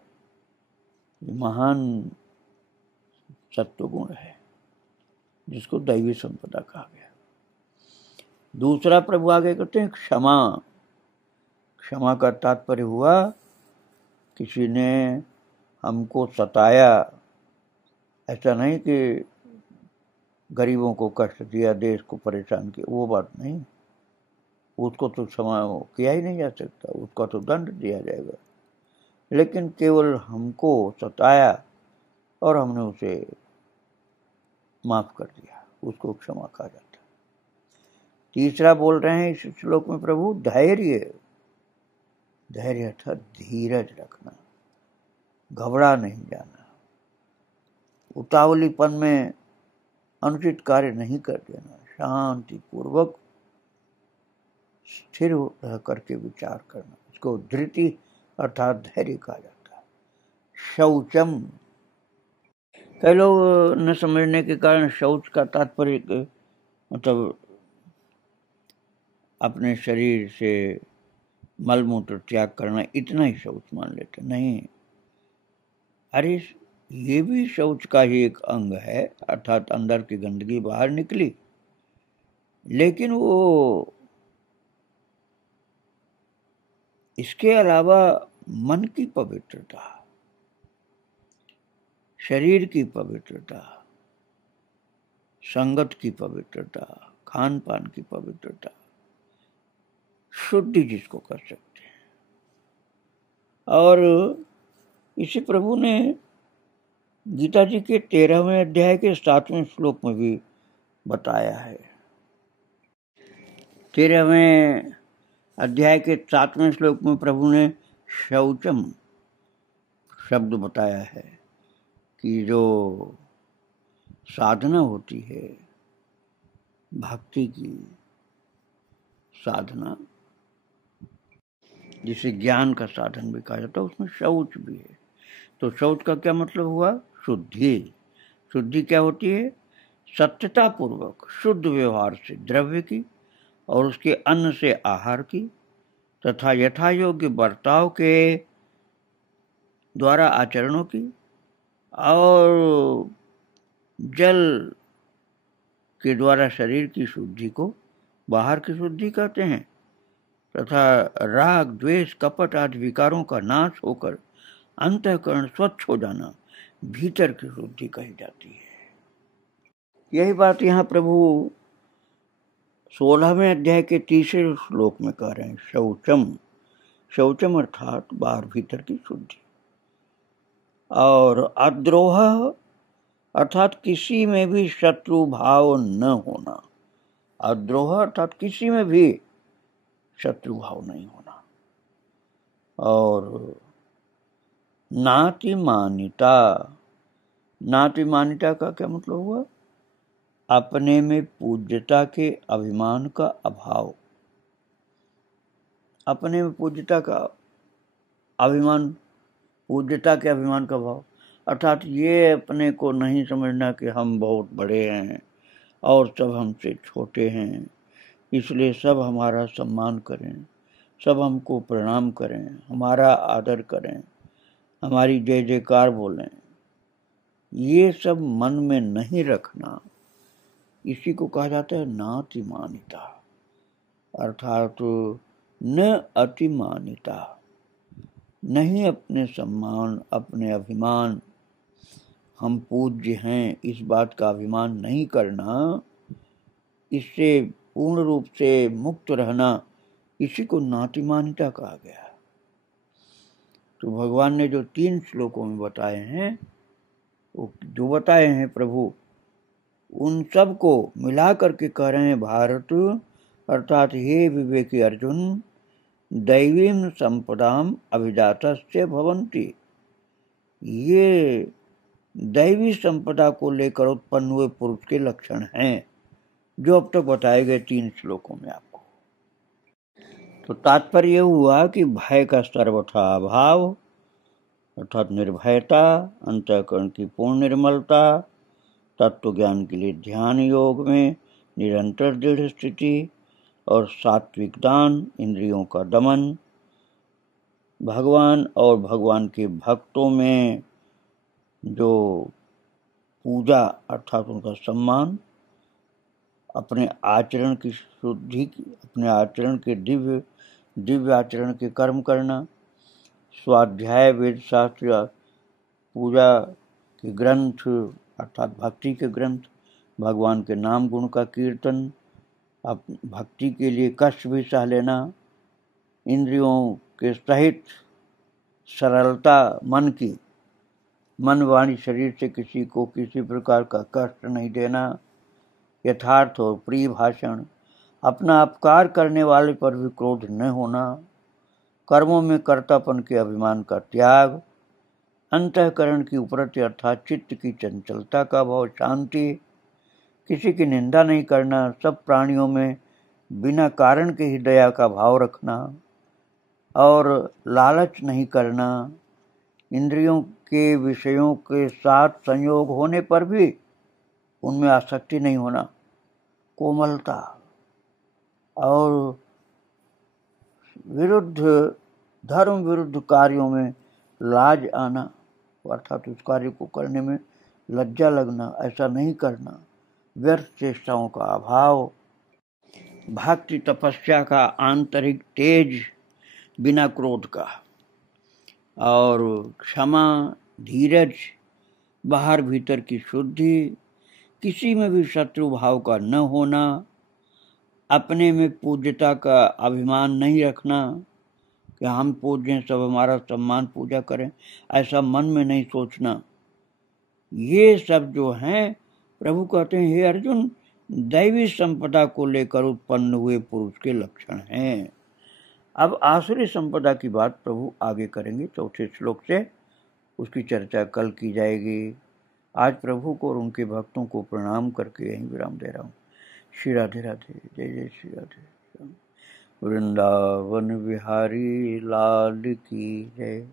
महान सत्वगुण है, जिसको दैवी संपदा कहा गया। दूसरा प्रभु आगे कहते हैं क्षमा। क्षमा का तात्पर्य हुआ किसी ने हमको सताया, ऐसा नहीं कि गरीबों को कष्ट दिया, देश को परेशान किया, वो बात नहीं। उसको तो क्षमा किया ही नहीं जा सकता, उसका तो दंड दिया जाएगा। लेकिन केवल हमको सताया और हमने उसे माफ कर दिया, उसको क्षमा कहा जाता है। तीसरा बोल रहे हैं इस श्लोक में प्रभु धैर्य। धैर्य अर्थात धीरज रखना, घबरा नहीं जाना। उतावलीपन में अनुचित कार्य नहीं कर देना, शांति पूर्वक स्थिर रह करके विचार करना, इसको धृति अर्थात धैर्य कहा जाता है। शौचम, कई लोग न समझने के कारण शौच का तात्पर्य मतलब अपने शरीर से मलमूत्र त्याग करना, इतना ही शौच मान लेते। नहीं, अरे ये भी शौच का ही एक अंग है, अर्थात अंदर की गंदगी बाहर निकली, लेकिन वो इसके अलावा मन की पवित्रता, शरीर की पवित्रता, संगत की पवित्रता, खान पान की पवित्रता, शुद्धि जिसको कर सकते हैं। और इसी प्रभु ने गीता जी के 13वें अध्याय के 7वें श्लोक में भी बताया है। 13वें अध्याय के 7वें श्लोक में प्रभु ने शौचम शब्द बताया है कि जो साधना होती है, भक्ति की साधना, जिसे ज्ञान का साधन भी कहा जाता है, उसमें शौच भी है। तो शौच का क्या मतलब हुआ? शुद्धि। शुद्धि क्या होती है? सत्यता पूर्वक शुद्ध व्यवहार से द्रव्य की और उसके अन्न से आहार की तथा यथा योग्य बर्ताव के द्वारा आचरणों की, और जल के द्वारा शरीर की शुद्धि को बाहर की शुद्धि कहते हैं, तथा राग द्वेष कपट आदि विकारों का नाश होकर अंतःकरण स्वच्छ हो जाना भीतर की शुद्धि कही जाती है। यही बात यहाँ प्रभु 16वें अध्याय के 3रे श्लोक में कह रहे हैं। शौचम, शौचम अर्थात बाहर भीतर की शुद्धि। और अद्रोह अर्थात किसी में भी शत्रु भाव न होना। अद्रोह अर्थात किसी में भी शत्रु भाव नहीं होना। और नातिमानिता, नातिमानिता का क्या मतलब हुआ? अपने में पूज्यता के अभिमान का अभाव। अपने में पूज्यता का अभिमान, पूज्यता के अभिमान का भाव, अर्थात ये अपने को नहीं समझना कि हम बहुत बड़े हैं और सब हमसे छोटे हैं, इसलिए सब हमारा सम्मान करें, सब हमको प्रणाम करें, हमारा आदर करें, हमारी जय जयकार बोलें। ये सब मन में नहीं रखना, इसी को कहा जाता है नातिमानिता, अर्थात न अतिमानिता। नहीं अपने सम्मान, अपने अभिमान, हम पूज्य हैं, इस बात का अभिमान नहीं करना, इससे पूर्ण रूप से मुक्त रहना, इसी को नातिमानिता कहा गया। तो भगवान ने जो 3 श्लोकों में बताए हैं, वो जो बताए हैं प्रभु, उन सब को मिला करके कह रहे हैं भारत, अर्थात हे विवेकी अर्जुन, दैवीं संपदाम अभिजातस्य भवन्ति। ये दैवी संपदा को लेकर उत्पन्न हुए पुरुष के लक्षण हैं, जो अब तक बताए गए 3 श्लोकों में आपको। तो तात्पर्य हुआ कि भय का सर्वथा अभाव, अर्थात निर्भयता, अंतःकरण की पूर्ण निर्मलता, तत्व ज्ञान के लिए ध्यान योग में निरंतर दृढ़ स्थिति, और सात्विक दान, इंद्रियों का दमन, भगवान और भगवान के भक्तों में जो पूजा अर्थात उनका सम्मान, अपने आचरण की शुद्धि, अपने आचरण के दिव्य आचरण के कर्म करना, स्वाध्याय वेद शास्त्र पूजा के ग्रंथ अर्थात भक्ति के ग्रंथ, भगवान के नाम गुण का कीर्तन, भक्ति के लिए कष्ट भी सह लेना, इंद्रियों के सहित सरलता मन की, मन वाणी शरीर से किसी को किसी प्रकार का कष्ट नहीं देना, यथार्थ और प्रिय भाषण, अपना अपकार करने वाले पर भी क्रोध न होना, कर्मों में कर्तापन के अभिमान का त्याग, अंतःकरण की उपरति अर्थात चित्त की चंचलता का भाव, शांति, किसी की निंदा नहीं करना, सब प्राणियों में बिना कारण के ही दया का भाव रखना और लालच नहीं करना, इंद्रियों के विषयों के साथ संयोग होने पर भी उनमें आसक्ति नहीं होना, कोमलता और धर्म विरुद्ध कार्यों में लाज आना, अर्थात उस कार्य को करने में लज्जा लगना, ऐसा नहीं करना, व्यर्थ चेष्टाओं का अभाव, भक्ति तपस्या का आंतरिक तेज बिना क्रोध का, और क्षमा, धीरज, बाहर भीतर की शुद्धि, किसी में भी शत्रु भाव का न होना, अपने में पूज्यता का अभिमान नहीं रखना कि हम पूज्य, सब हमारा सम्मान पूजा करें, ऐसा मन में नहीं सोचना। ये सब जो हैं, प्रभु कहते हैं हे अर्जुन, दैवी संपदा को लेकर उत्पन्न हुए पुरुष के लक्षण हैं। अब आसुरी संपदा की बात प्रभु आगे करेंगे 4 श्लोक से, उसकी चर्चा कल की जाएगी। आज प्रभु को और उनके भक्तों को प्रणाम करके यहीं विराम दे रहा हूँ। श्री राधे राधे, जय जय श्री राधे। वृंदावन बिहारी लाल की जय,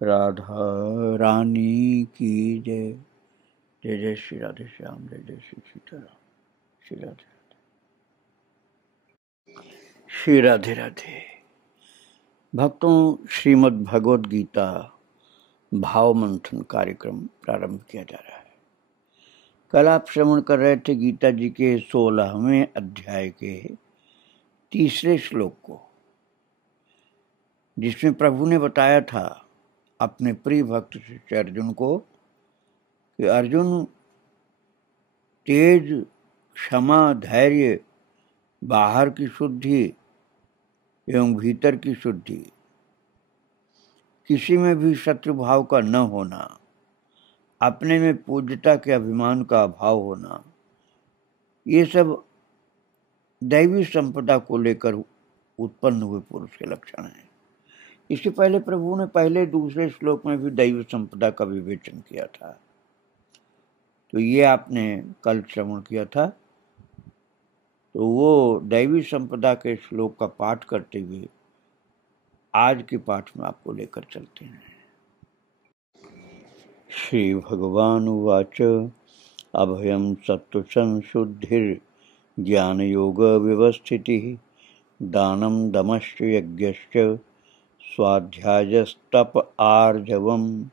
राधा रानी की जय, जय जय श्री राधे श्याम, जय जय श्री सीताराम। श्री राधे श्री राधे राधे। भक्तों, श्रीमद् भगवद गीता भाव मंथन कार्यक्रम प्रारंभ किया जा रहा है। कल आप श्रवण कर रहे थे गीता जी के 16वें अध्याय के 3 श्लोक को, जिसमें प्रभु ने बताया था अपने प्रिय भक्त शिष्य अर्जुन को कि अर्जुन, तेज, क्षमा, धैर्य, बाहर की शुद्धि एवं भीतर की शुद्धि, किसी में भी शत्रु भाव का न होना, अपने में पूज्यता के अभिमान का अभाव होना, ये सब दैवी संपदा को लेकर उत्पन्न हुए पुरुष के लक्षण हैं। इससे पहले प्रभु ने पहले 2 श्लोक में भी दैवी संपदा का विवेचन किया था, तो ये आपने कल श्रवण किया था। तो वो दैवी संपदा के श्लोक का पाठ करते हुए आज के पाठ में आपको लेकर चलते हैं। श्री भगवान उवाच अभयं सत्तु संशुद्धिर् ज्ञान योग व्यवस्थितिः दानं दमश्च यज्ञश्च स्वाध्यायस्तप आर्जवम्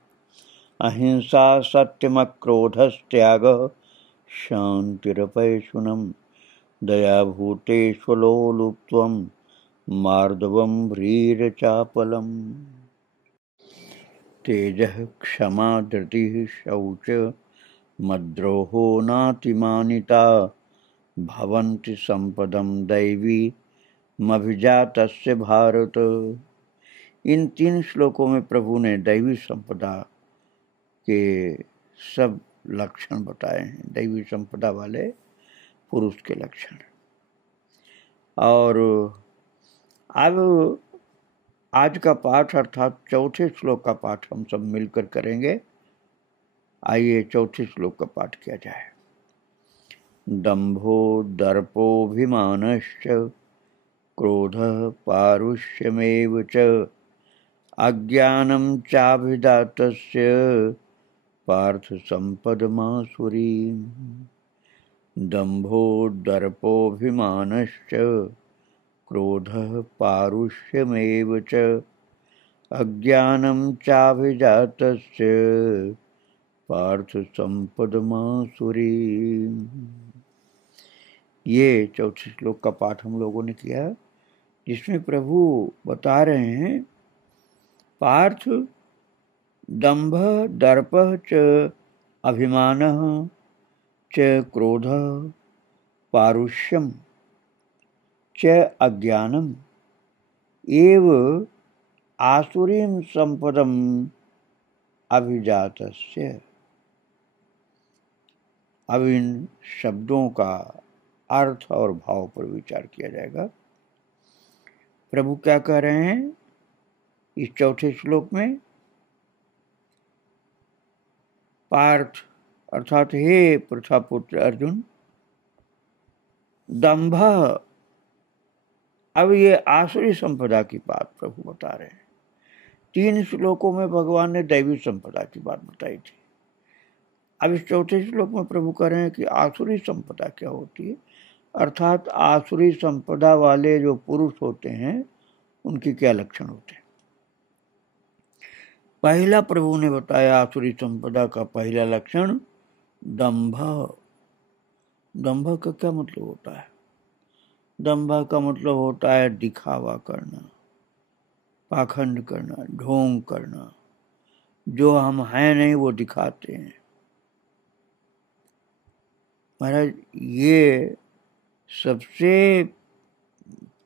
अहिंसा सत्यमक्रोधस्त्यागः शान्तिरपैशुनम् दया भूतेष्वलोलुप्त्वं मार्दवं ह्रीरचापलम् तेजः क्षमा धृतिः शौच मद्रोहो नातिमानिता भवन्ति संपदं दैवी मभिजातस्य भारत। इन 3 श्लोकों में प्रभु ने दैवी संपदा के सब लक्षण बताए हैं, दैवी संपदा वाले पुरुष के लक्षण। और अब आज का पाठ अर्थात 4 श्लोक का पाठ हम सब मिलकर करेंगे। आइए 4 श्लोक का पाठ किया जाए। दंभो दर्पोऽभिमानश्च क्रोधः पारुष्यमेव च अज्ञानं चाभिधातस्य पार्थ सम्पदमासुरीम्। दंभो दर्पोऽभिमानश्च क्रोधः पारुष्यमेव च अज्ञानं चाभिजातस्य पार्थ सम्पदमासुरीम्। ये 4 श्लोक का पाठ हम लोगों ने किया, जिसमें प्रभु बता रहे हैं पार्थ दंभ दर्प च अभिमानः च क्रोधः पारुष्यम च अज्ञानम एव आसुरीं संपदम अभिजातस्य। अब इन शब्दों का अर्थ और भाव पर विचार किया जाएगा। प्रभु क्या कह रहे हैं इस 4 श्लोक में? पार्थ अर्थात हे पृथापुत्र अर्जुन, दंभ, अब ये आसुरी संपदा की बात प्रभु बता रहे हैं। 3 श्लोकों में भगवान ने दैवी संपदा की बात बताई थी। अब इस चौथे श्लोक में प्रभु कह रहे हैं कि आसुरी संपदा क्या होती है, अर्थात आसुरी संपदा वाले जो पुरुष होते हैं उनके क्या लक्षण होते हैं। पहला प्रभु ने बताया आसुरी संपदा का पहला लक्षण दंभ। दंभ का क्या मतलब होता है? दंभ का मतलब होता है दिखावा करना, पाखंड करना, ढोंग करना, जो हम हैं नहीं वो दिखाते हैं। महाराज ये सबसे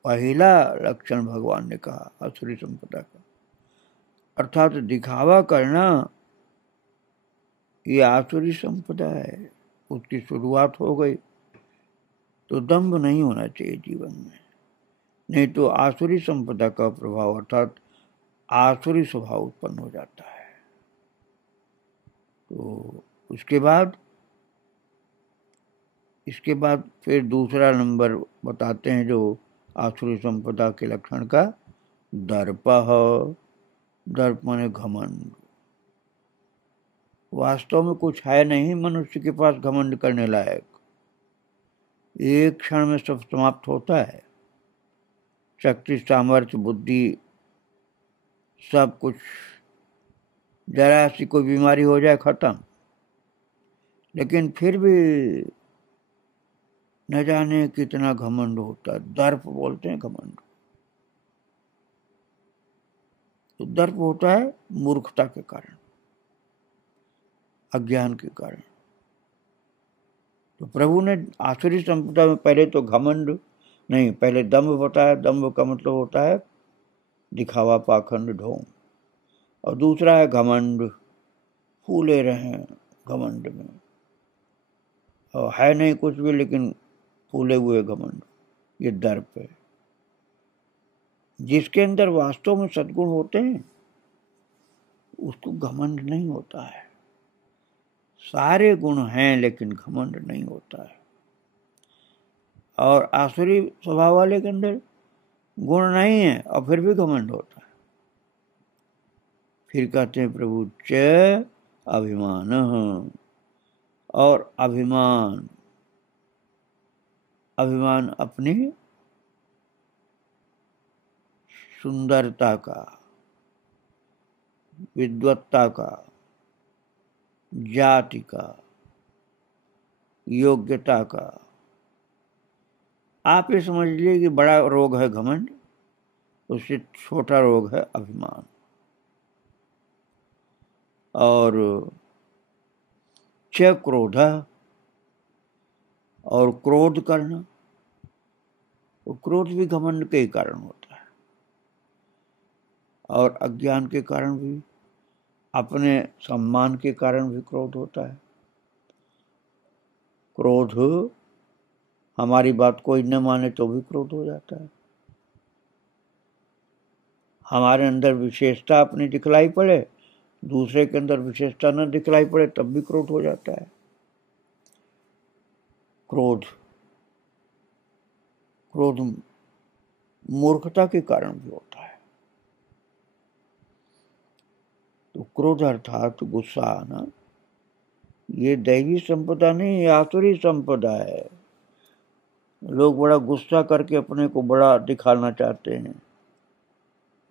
पहला लक्षण भगवान ने कहा आसुरी संपदा का, अर्थात दिखावा करना ये आसुरी संपदा है, उसकी शुरुआत हो गई। तो दंभ नहीं होना चाहिए जीवन में, नहीं तो आसुरी संपदा का प्रभाव अर्थात आसुरी स्वभाव उत्पन्न हो जाता है। तो इसके बाद फिर दूसरा नंबर बताते हैं जो आसुरी संपदा के लक्षण का, दर्प। दर्प माने घमंड। वास्तव में कुछ है नहीं मनुष्य के पास घमंड करने लायक, एक क्षण में सब समाप्त होता है, शक्ति, सामर्थ्य, बुद्धि, सब कुछ। जरा सी कोई बीमारी हो जाए खत्म। लेकिन फिर भी न जाने कितना घमंड होता है, दर्प बोलते हैं घमंड। तो दर्प होता है मूर्खता के कारण, अज्ञान के कारण। तो प्रभु ने आसुरी संपदा में पहले तो घमंड नहीं, पहले दंभ बताया। दंभ का मतलब होता है दिखावा, पाखंड, ढोंग। और दूसरा है घमंड, फूले रहे घमंड में, और है नहीं कुछ भी लेकिन फूले हुए घमंड, ये दर्प है। जिसके अंदर वास्तव में सद्गुण होते हैं उसको घमंड नहीं होता है। सारे गुण हैं लेकिन घमंड नहीं होता है। और आसुरी स्वभाव वाले के अंदर गुण नहीं है और फिर भी घमंड होता है। फिर कहते हैं प्रभु च अभिमान, और अभिमान, अभिमान अपनी सुंदरता का, विद्वत्ता का, जाति का, योग्यता का। आप ये समझ लीजिए कि बड़ा रोग है घमंड, उससे छोटा रोग है अभिमान। और च क्रोध, और क्रोध करना, तो क्रोध भी घमंड के ही कारण होता है। और अज्ञान के कारण भी, अपने सम्मान के कारण भी क्रोध होता है। क्रोध, हमारी बात कोई न माने तो भी क्रोध हो जाता है। हमारे अंदर विशेषता अपनी दिखलाई पड़े, दूसरे के अंदर विशेषता न दिखलाई पड़े तब भी क्रोध हो जाता है। क्रोध मूर्खता के कारण भी होता है। तो क्रोध अर्थात गुस्सा आना, ये दैवी संपदा नहीं, ये आसुरी संपदा है। लोग बड़ा गुस्सा करके अपने को बड़ा दिखाना चाहते हैं,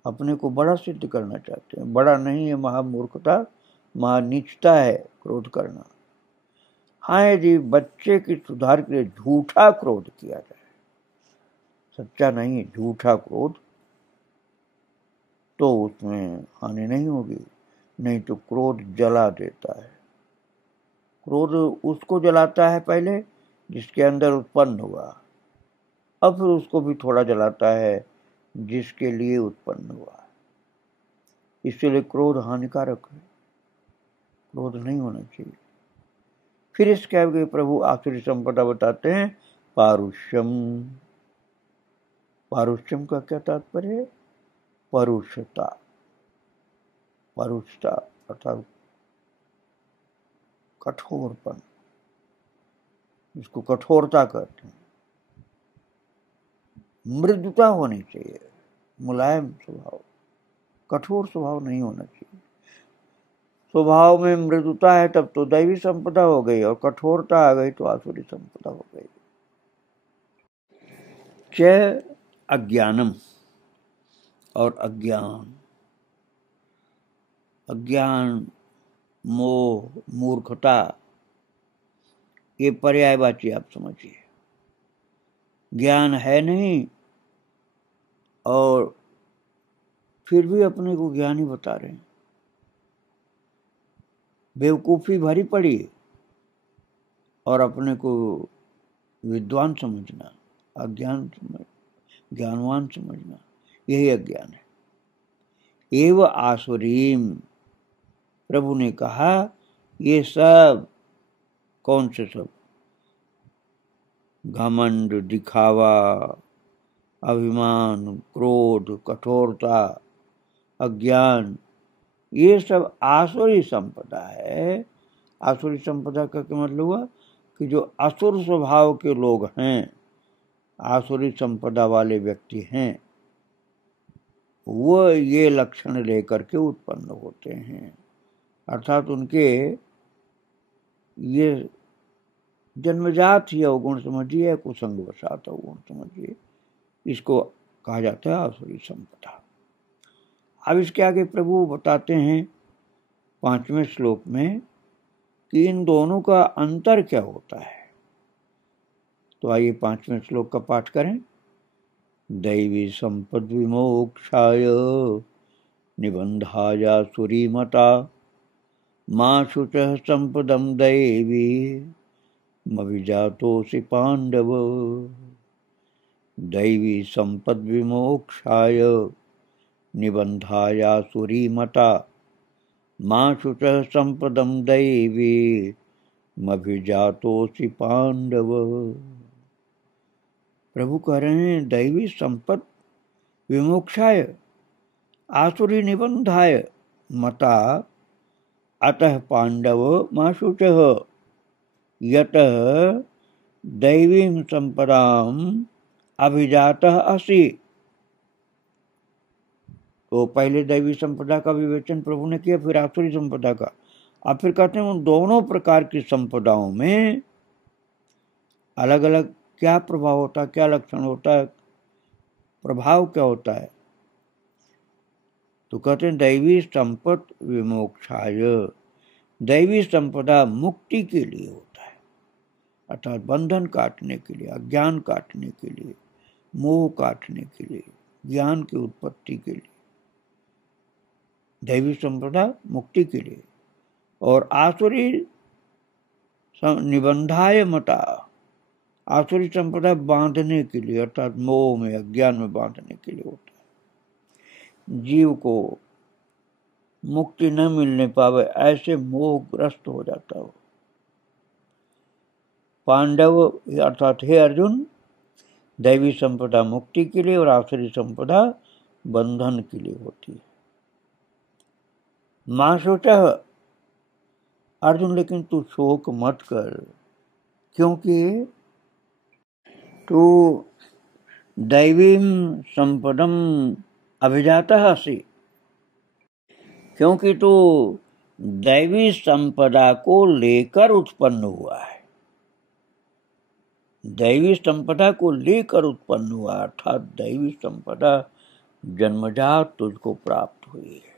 अपने को बड़ा सिद्ध करना चाहते हैं। बड़ा नहीं है, महामूर्खता, महानीचता है क्रोध करना। हाँ, यदि बच्चे की सुधार के लिए झूठा क्रोध किया जाए, सच्चा नहीं, झूठा क्रोध, तो उसमें हानि नहीं होगी। नहीं तो क्रोध जला देता है। क्रोध उसको जलाता है पहले जिसके अंदर उत्पन्न हुआ, अब फिर उसको भी थोड़ा जलाता है जिसके लिए उत्पन्न हुआ। इसलिए क्रोध हानिकारक है, क्रोध नहीं होना चाहिए। फिर इसके आगे प्रभु आसुरी संपदा बताते हैं पारुष्यम। पारुष्यम का क्या तात्पर्य है? परुषता, परुषता अर्थात कठोरपन, जिसको कठोरता कहते हैं। मृदुता होनी चाहिए, मुलायम स्वभाव, कठोर स्वभाव नहीं होना चाहिए। स्वभाव में मृदुता है तब तो दैवी संपदा हो गई, और कठोरता आ गई तो आसुरी संपदा हो गई। च अज्ञानम, और अज्ञान, अज्ञान, मोह, मूर्खता, ये पर्यायवाची आप समझिए। ज्ञान है नहीं और फिर भी अपने को ज्ञानी बता रहे हैं। बेवकूफ़ी भरी पड़ी और अपने को विद्वान समझना, अज्ञान समझ, ज्ञानवान समझना, यही अज्ञान है। एव आसुरीम, प्रभु ने कहा ये सब, कौन से सब? घमंड, दिखावा, अभिमान, क्रोध, कठोरता, अज्ञान, ये सब आसुरी संपदा है। आसुरी संपदा का क्या मतलब हुआ कि जो असुर स्वभाव के लोग हैं, आसुरी संपदा वाले व्यक्ति हैं, वो ये लक्षण लेकर के उत्पन्न होते हैं। अर्थात उनके ये जन्मजात ही अवगुण समझिए, कुसंगवशात अवगुण समझिए, इसको कहा जाता है आसुरी संपदा। अब इसके आगे प्रभु बताते हैं 5वें श्लोक में कि इन दोनों का अंतर क्या होता है। तो आइए 5वें श्लोक का पाठ करें। दैवी संपद विमोक्षाय निबंधायासुरी मता, मां शुचः संपदम दैवी मविजातोसि पांडव। दैवी संपद विमोक्षाय निबंधायासुरी मता, मां शुचः संपदम दैवी मभिजातोसि पांडव। प्रभु कह रहे हैं दैवी संपद विमोक्षाय आसुरी निबंधाय मता, अतः पांडव मां शुचः यतः दैवीं संपदाम अभिजातः असि। तो पहले दैवी संपदा का विवेचन प्रभु ने किया, फिर आसुरी संपदा का। अब फिर कहते हैं उन दोनों प्रकार की संपदाओं में अलग अलग क्या प्रभाव होता है, क्या लक्षण होता है, प्रभाव क्या होता है। तो कहते हैं दैवी संपद विमोक्षाय, दैवी संपदा मुक्ति के लिए होता है, अर्थात बंधन काटने के लिए, अज्ञान काटने के लिए, मोह काटने के लिए, ज्ञान की उत्पत्ति के लिए, दैवी संपदा मुक्ति के लिए। और आसुरी निबंधाय मता, आसुरी संपदा बांधने के लिए, अर्थात मोह में, अज्ञान में बांधने के लिए होता है। जीव को मुक्ति न मिलने पावे ऐसे मोहग्रस्त हो जाता हो। पांडव अर्थात हे अर्जुन, दैवी संपदा मुक्ति के लिए और आसुरी संपदा बंधन के लिए होती है। मां शोचः, अर्जुन लेकिन तू शोक मत कर, क्योंकि तू दैवीं संपदम अभिजातः असि, क्योंकि तू दैवी संपदा को लेकर उत्पन्न हुआ है। दैवी संपदा को लेकर उत्पन्न हुआ, अर्थात दैवी संपदा जन्मजात तुझको प्राप्त हुई है।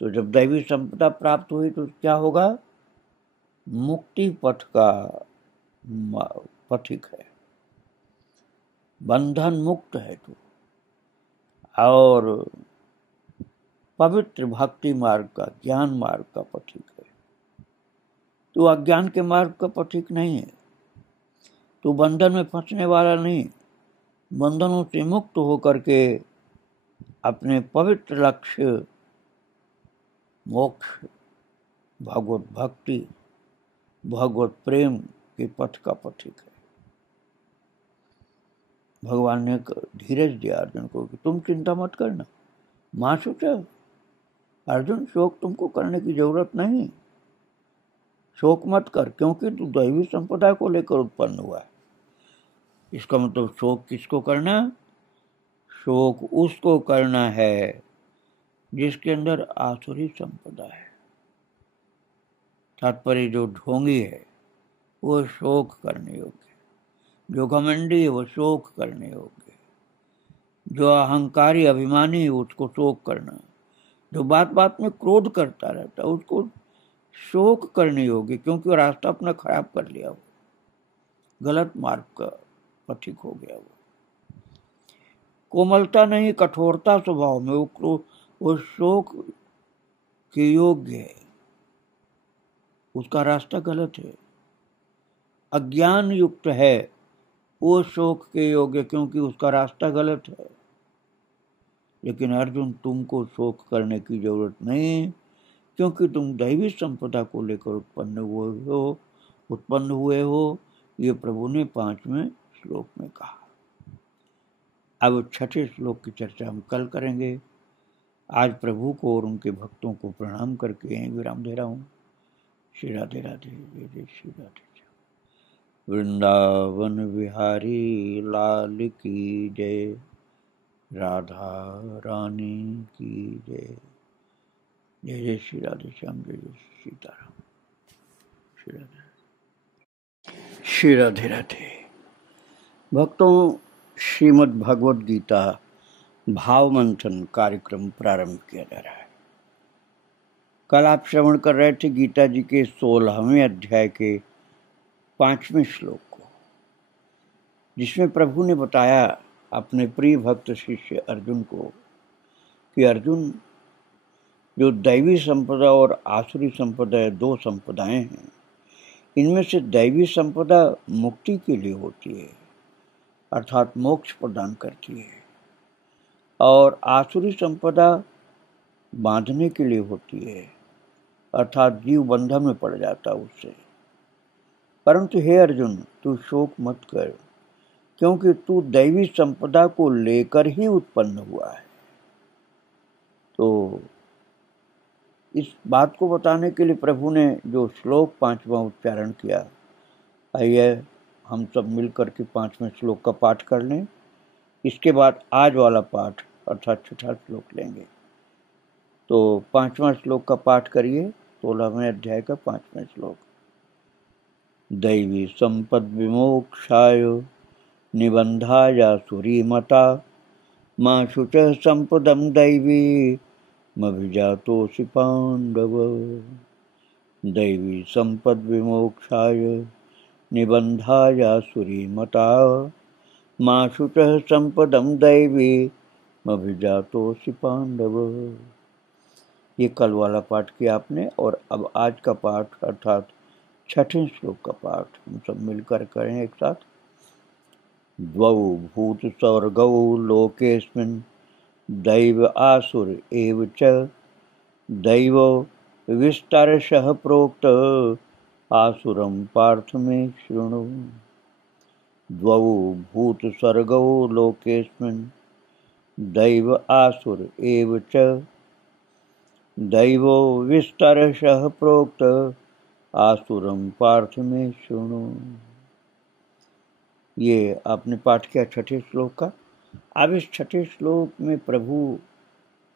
तो जब दैवी संपदा प्राप्त हुई तो क्या होगा? मुक्ति पथ का पथिक है, बंधन मुक्त है तू, और पवित्र भक्ति मार्ग का, ज्ञान मार्ग का पथिक है। तू अज्ञान के मार्ग का पथिक नहीं है, तू बंधन में फंसने वाला नहीं, बंधनों से मुक्त होकर के अपने पवित्र लक्ष्य मोक्ष, भगवत भक्ति, भगवत प्रेम के पथ का पथिक है। भगवान ने धीरज दिया अर्जुन को कि तुम चिंता मत करना, मां सोचा अर्जुन शोक तुमको करने की जरूरत नहीं, शोक मत कर, क्योंकि तू दैवी संपदा को लेकर उत्पन्न हुआ है। इसका मतलब शोक किसको करना? शोक उसको करना है जिसके अंदर आसुरी संपदा है। तात्पर्य जो ढोंगी है वो शोक करने योग्य, जो घमंडी है वो शोक करने योग्य, जो अहंकारी अभिमानी है उसको शोक करना, जो बात बात में क्रोध करता रहता है उसको शोक करने योग्य, क्योंकि वो रास्ता अपना खराब कर लिया, वो गलत मार्ग का पथिक हो गया। वो कोमलता नहीं, कठोरता स्वभाव में, वो शोक के योग्य है, उसका रास्ता गलत है। अज्ञान युक्त है वो शोक के योग्य, क्योंकि उसका रास्ता गलत है। लेकिन अर्जुन, तुमको शोक करने की जरूरत नहीं, क्योंकि तुम दैवी संपदा को लेकर उत्पन्न हुए हो। ये प्रभु ने 5वें श्लोक में कहा। अब 6ठे श्लोक की चर्चा हम कल करेंगे। आज प्रभु को और उनके भक्तों को प्रणाम करके यहीं विराम दे रहा हूँ। श्री राधे राधे, जय जय श्री राधे। वृंदावन बिहारी लाल की जय, राधा रानी की जय। जय जय श्री राधे श्याम, जय जय सीताराम। श्री राधे श्री राधे राधे। भक्तों, श्रीमद् भगवद गीता भाव मंथन कार्यक्रम प्रारंभ किया जा रहा है। कल आप श्रवण कर रहे थे गीता जी के 16वें अध्याय के 5वें श्लोक को, जिसमें प्रभु ने बताया अपने प्रिय भक्त शिष्य अर्जुन को कि अर्जुन, जो दैवी संपदा और आसुरी संपदा, 2 संपदाएं हैं, इनमें से दैवी संपदा मुक्ति के लिए होती है, अर्थात मोक्ष प्रदान करती है, और आसुरी संपदा बांधने के लिए होती है, अर्थात जीव बंधन में पड़ जाता है उससे। परंतु हे अर्जुन, तू शोक मत कर, क्योंकि तू दैवी संपदा को लेकर ही उत्पन्न हुआ है। तो इस बात को बताने के लिए प्रभु ने जो श्लोक 5वां उच्चारण किया, आइए हम सब मिलकर के 5वें श्लोक का पाठ कर लें। इसके बाद आज वाला पाठ अर्थात 6ठा श्लोक लेंगे। तो 5वां श्लोक का पाठ करिए, 16वें अध्याय का 5वां श्लोक। दैवी संपद विमोक्षाय निबंधायासुरी मता, मां शुचः संपदं दैवी मभिजातोऽसि पांडव। दैवी संपद विमोक्षाय निबंधायासुरी मता, मां शुचः संपदं दैवी मभिजातोऽसि पांडव। ये कल वाला पाठ किया आपने, और अब आज का पाठ अर्थात 6ठे श्लोक का पाठ हम सब मिलकर करें एक साथ। द्वौ भूत स्वर्गौ लोकेस्मिन् दैव आसुर एव च, दैवो विस्तरशः प्रोक्त आसुरं पार्थ मे शृणु। द्वौ भूत स्वर्गौ लोकेस्मिन् दैव आसुर एव च, दैवो विस्तरशः प्रोक्त आसुरं पार्थ मे शृणु। ये आपने पाठ किया 6ठे श्लोक का। अब इस 6ठे श्लोक में प्रभु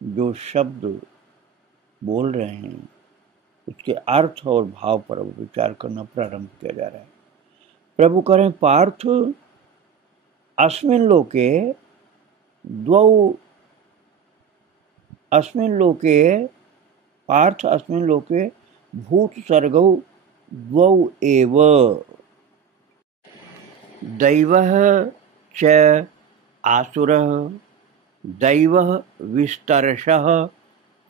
जो शब्द बोल रहे हैं उसके अर्थ और भाव पर विचार करना प्रारंभ किया जा रहा है। प्रभु कह रहे हैं, पार्थ अस्मिन् लोके द्वौ, अस्मिन् लोके पार्थ अस्मिन् लोके भूत सर्गौ द्वौ एव, दैवः च आसुरः दैवः विस्तरशः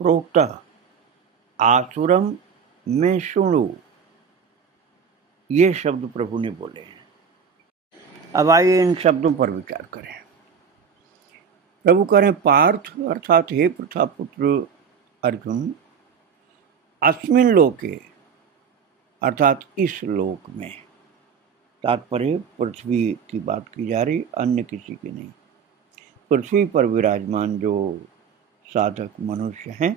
प्रोक्तः आसुरम में शृणु। ये शब्द प्रभु ने बोले हैं। अब आइए इन शब्दों पर विचार करें। प्रभु कह रहे हैं, पार्थ अर्थात हे प्रथापुत्र अर्जुन, अस्मिन् लोके अर्थात इस लोक में, तात्पर्य पृथ्वी की बात की जा रही, अन्य किसी की नहीं। पृथ्वी पर विराजमान जो साधक मनुष्य हैं,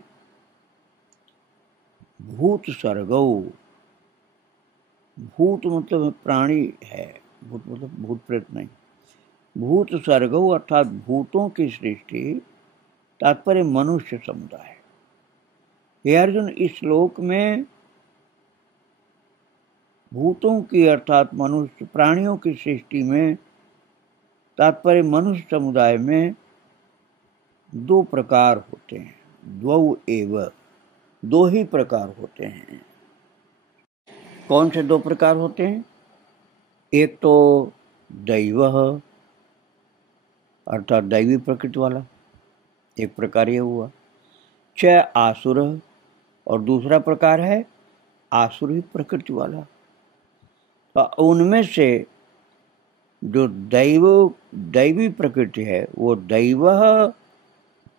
भूत सर्गौ, भूत मतलब प्राणी है, भूत मतलब भूत प्रेत नहीं, भूत सर्गो अर्थात भूतों की सृष्टि, तात्पर्य मनुष्य समुदाय। हे अर्जुन, इस श्लोक में भूतों की अर्थात मनुष्य प्राणियों की सृष्टि में तात्पर्य मनुष्य समुदाय में दो प्रकार होते हैं। द्वौ एव, दो ही प्रकार होते हैं। कौन से दो प्रकार होते हैं? एक तो दैव अर्थात दैवी प्रकृति वाला, एक प्रकार ये हुआ। च आसुर, और दूसरा प्रकार है आसुरी प्रकृति वाला। तो उनमें से जो दैवी प्रकृति है वो दैव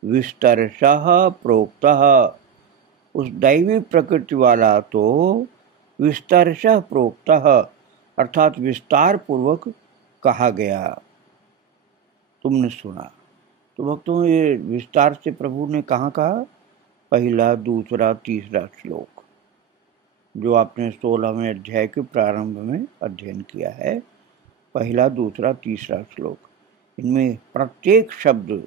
विस्तरशः प्रोक्तः, उस दैवी प्रकृति वाला तो विस्तरशः प्रोक्तः अर्थात विस्तार पूर्वक कहा गया, तुमने सुना। तो भक्तों, ये विस्तार से प्रभु ने कहाँ कहा? पहला, दूसरा, तीसरा श्लोक जो आपने 16वें अध्याय के प्रारंभ में अध्ययन किया है, पहला, दूसरा, तीसरा श्लोक, इनमें प्रत्येक शब्द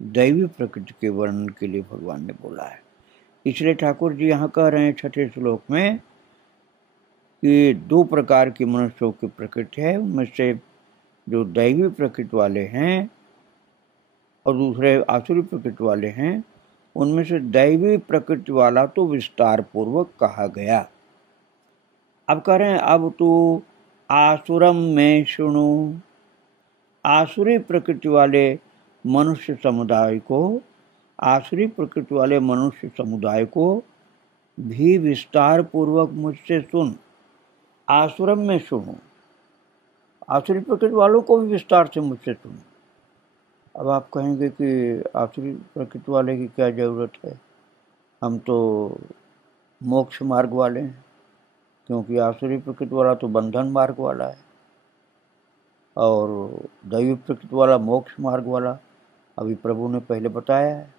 दैवी प्रकृति के वर्णन के लिए भगवान ने बोला है। इसलिए ठाकुर जी यहाँ कह रहे हैं छठे श्लोक में कि दो प्रकार की मनुष्यों की प्रकृति है, उनमें से जो दैवी प्रकृति वाले हैं और दूसरे आसुरी प्रकृति वाले हैं, उनमें से दैवी प्रकृति वाला तो विस्तार पूर्वक कहा गया। अब कह रहे हैं अब तो आसुरम में सुनो, आसुरी प्रकृति वाले मनुष्य समुदाय को, आसुरी प्रकृति वाले मनुष्य समुदाय को भी विस्तार पूर्वक मुझसे सुन। आसुरम में सुनो, आसुरी प्रकृति वालों को भी विस्तार से मुझसे सुनो। अब आप कहेंगे कि आसुरी प्रकृति वाले की क्या जरूरत है, हम तो मोक्ष मार्ग वाले हैं, क्योंकि आसुरी प्रकृति वाला तो बंधन मार्ग वाला है और दैवी प्रकृति वाला मोक्ष मार्ग वाला, अभी प्रभु ने पहले बताया है।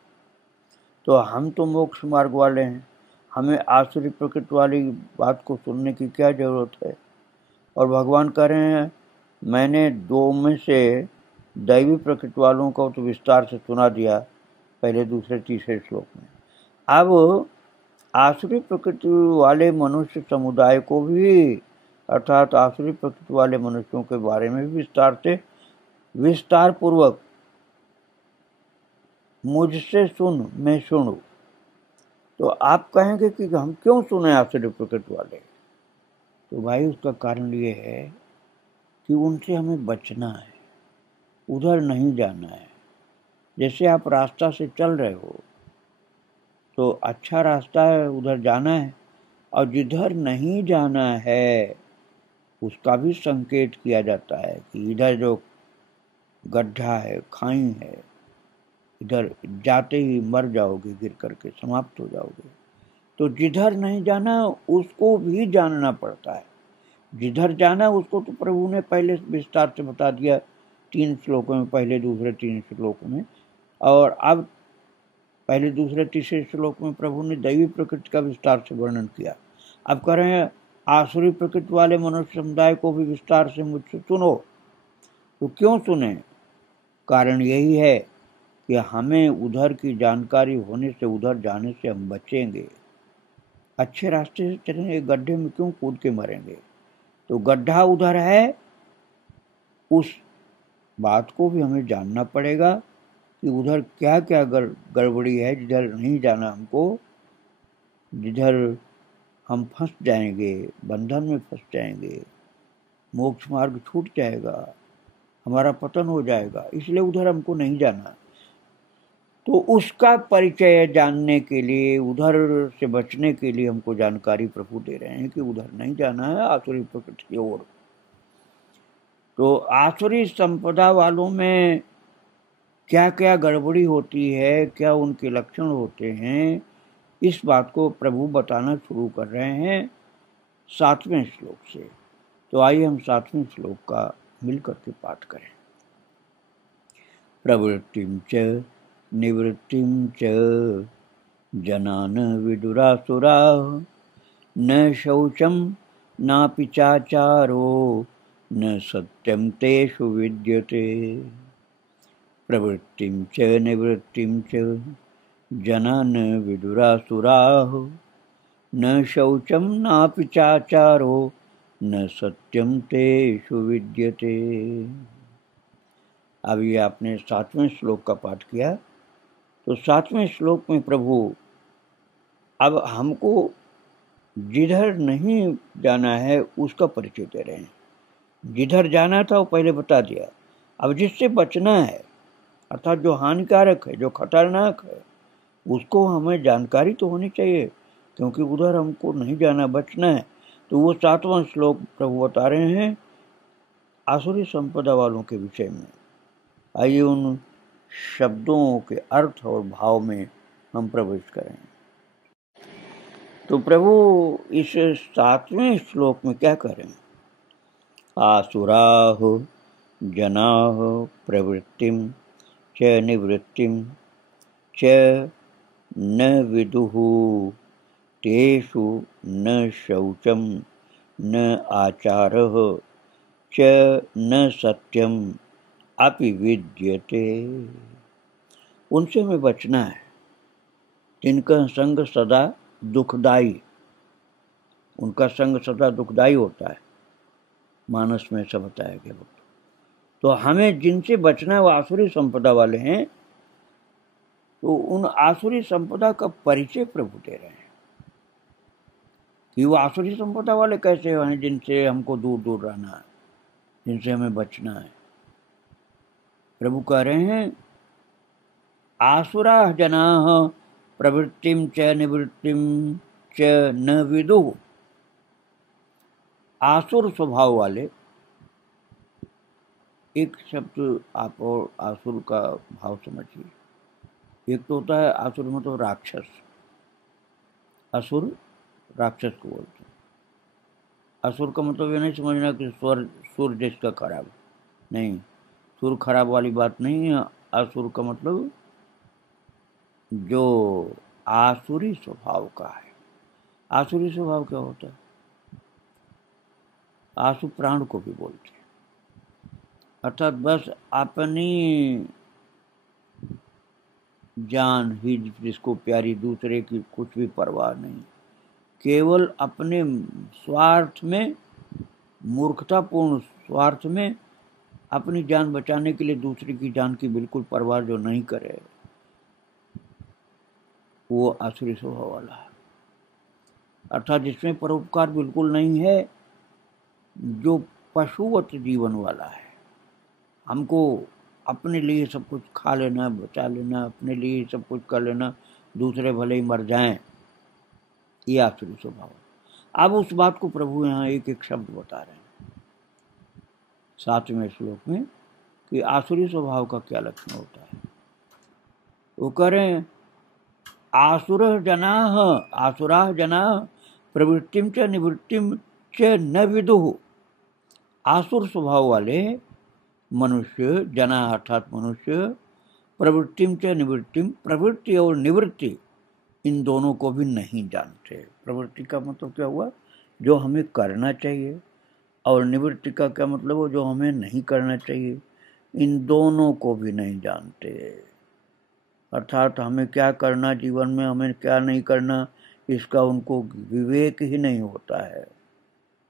तो हम तो मोक्ष मार्ग वाले हैं, हमें आसुरी प्रकृति वाली बात को सुनने की क्या जरूरत है? और भगवान कह रहे हैं मैंने दो में से दैवी प्रकृति वालों को तो विस्तार से सुना दिया पहले, दूसरे, तीसरे श्लोक में। अब आसुरी प्रकृति वाले मनुष्य समुदाय को भी अर्थात आसुरी प्रकृति वाले मनुष्यों के बारे में भी विस्तार पूर्वक मुझसे सुन, मैं सुनूं। तो आप कहेंगे कि हम क्यों सुने आसुरी प्रकृति वाले? तो भाई उसका कारण ये है कि उनसे हमें बचना है, उधर नहीं जाना है। जैसे आप रास्ता से चल रहे हो तो अच्छा रास्ता है, उधर जाना है, और जिधर नहीं जाना है उसका भी संकेत किया जाता है कि इधर जो गड्ढा है, खाई है, इधर जाते ही मर जाओगे, गिर करके समाप्त हो जाओगे। तो जिधर नहीं जाना उसको भी जानना पड़ता है। जिधर जाना उसको तो प्रभु ने पहले विस्तार से बता दिया 3 श्लोकों में, पहले, दूसरे, 3 श्लोकों में। और अब पहले, दूसरे, तीसरे श्लोक में प्रभु ने दैवी प्रकृति का विस्तार से वर्णन किया। अब कह रहे हैं आसुरी प्रकृति वाले मनुष्य समुदाय को भी विस्तार से मुझसे सुनो। तो क्यों सुने? कारण यही है कि हमें उधर की जानकारी होने से, उधर जाने से हम बचेंगे। अच्छे रास्ते से चलेंगे, गड्ढे में क्यों कूद के मरेंगे? तो गड्ढा उधर है, उस बात को भी हमें जानना पड़ेगा कि उधर क्या क्या गड़बड़ी है, जिधर नहीं जाना हमको, जिधर हम फंस जाएंगे, बंधन में फंस जाएंगे, मोक्ष मार्ग छूट जाएगा, हमारा पतन हो जाएगा, इसलिए उधर हमको नहीं जाना। तो उसका परिचय जानने के लिए, उधर से बचने के लिए हमको जानकारी प्रभु दे रहे हैं कि उधर नहीं जाना है, आसुरी प्रकृति की ओर। तो आसुरी संपदा वालों में क्या क्या गड़बड़ी होती है, क्या उनके लक्षण होते हैं, इस बात को प्रभु बताना शुरू कर रहे हैं 7वें श्लोक से। तो आइए हम 7वें श्लोक का मिलकर के पाठ करें। प्रवृत्तिं च निवृत्तिं च जनान विदुरासुरा, न शौचं नापि चाचारो न सत्यम तेषु विद्यते प्रवृत्तिं च निवृत्तिं च जना न विदुरासुराः न शौचं नापि चाचारो न सत्यम तेषु विद्यते। अभी आपने 7वें श्लोक का पाठ किया, तो 7वें श्लोक में प्रभु अब हमको जिधर नहीं जाना है उसका परिचय दे रहे हैं। जिधर जाना था वो पहले बता दिया, अब जिससे बचना है अर्थात जो हानिकारक है, जो खतरनाक है, उसको हमें जानकारी तो होनी चाहिए, क्योंकि उधर हमको नहीं जाना, बचना है। तो वो 7वां श्लोक प्रभु बता रहे हैं आसुरी संपदा वालों के विषय में। आइए उन शब्दों के अर्थ और भाव में हम प्रवेश करें। तो प्रभु इस 7वें श्लोक में क्या करें? आसुराः जनाः प्रवृत्तिं च निवृत्तिं च न विदुः तेषु न शौचं न आचारः च न सत्यम अपि विद्यते। उनसे हमें बचना है जिनका संग सदा दुखदाई, उनका संग सदा दुखदाई होता है, मानस में सब बताया गया। तो हमें जिनसे बचना है वो आसुरी संपदा वाले हैं। तो उन आसुरी संपदा का परिचय प्रभु दे रहे हैं कि वो आसुरी संपदा वाले कैसे हैं, जिनसे हमको दूर दूर रहना है, जिनसे हमें बचना है। प्रभु कह रहे हैं आसुरा जनाः प्रवृत्तिं च निवृत्तिं च न विदुः। आसुर स्वभाव वाले, एक शब्द आप और आसुर का भाव समझिए। एक तो होता है आसुर मतलब राक्षस, असुर राक्षस को बोलते हैं। असुर का मतलब ये नहीं समझना कि सुर जिसका खराब, नहीं, सुर खराब वाली बात नहीं है। असुर का मतलब जो आसुरी स्वभाव का है। आसुरी स्वभाव क्या होता है? आसु प्राण को भी बोलते हैं, अर्थात बस अपनी जान ही जिसको प्यारी, दूसरे की कुछ भी परवाह नहीं, केवल अपने स्वार्थ में, मूर्खतापूर्ण स्वार्थ में अपनी जान बचाने के लिए दूसरे की जान की बिल्कुल परवाह जो नहीं करे, वो आसुरी स्वभाव वाला है। अर्थात जिसमें परोपकार बिल्कुल नहीं है, जो पशुवत जीवन वाला है। हमको अपने लिए सब कुछ खा लेना, बचा लेना, अपने लिए सब कुछ कर लेना, दूसरे भले ही मर जाएं, ये आसुरी स्वभाव। अब उस बात को प्रभु यहाँ एक एक शब्द बता रहे हैं 7वें श्लोक में कि आसुरी स्वभाव का क्या लक्षण होता है। वो कह रहे हैं आसुरः जनाः प्रवृत्तिं च निवृत्तिं च न विदुः। आसुर स्वभाव वाले मनुष्य, जना अर्थात मनुष्य, प्रवृत्तिं च निवृत्तिं, प्रवृत्ति और निवृत्ति इन दोनों को भी नहीं जानते। प्रवृत्ति का मतलब क्या हुआ? जो हमें करना चाहिए, और निवृत्ति का क्या मतलब हो? जो हमें नहीं करना चाहिए। इन दोनों को भी नहीं जानते। अर्थात हमें क्या करना जीवन में, हमें क्या नहीं करना, इसका उनको विवेक ही नहीं होता है।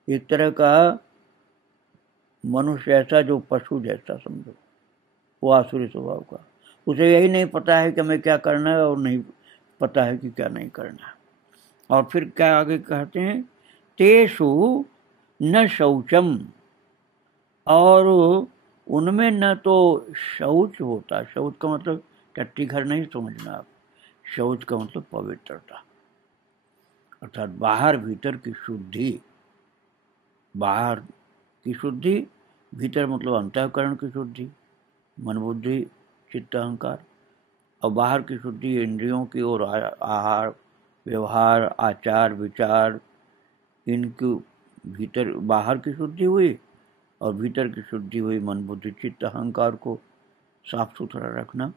एक तरह का मनुष्य ऐसा जो पशु जैसा समझो, वो आसुरी स्वभाव का। उसे यही नहीं पता है कि हमें क्या करना है और नहीं पता है कि क्या नहीं करना। और फिर क्या आगे कहते हैं, तेषु न शौचम, और उनमें न तो शौच होता। शौच का मतलब टट्टी घर नहीं समझना आप। शौच का मतलब पवित्रता, अर्थात बाहर भीतर की शुद्धि। बाहर की शुद्धि, भीतर मतलब अंतःकरण की शुद्धि, मन बुद्धि चित्त अहंकार, और बाहर की शुद्धि इंद्रियों की और आहार व्यवहार आचार विचार, इनकी भीतर बाहर की शुद्धि हुई, और भीतर की शुद्धि हुई मन बुद्धि चित्त अहंकार को साफ सुथरा रखना,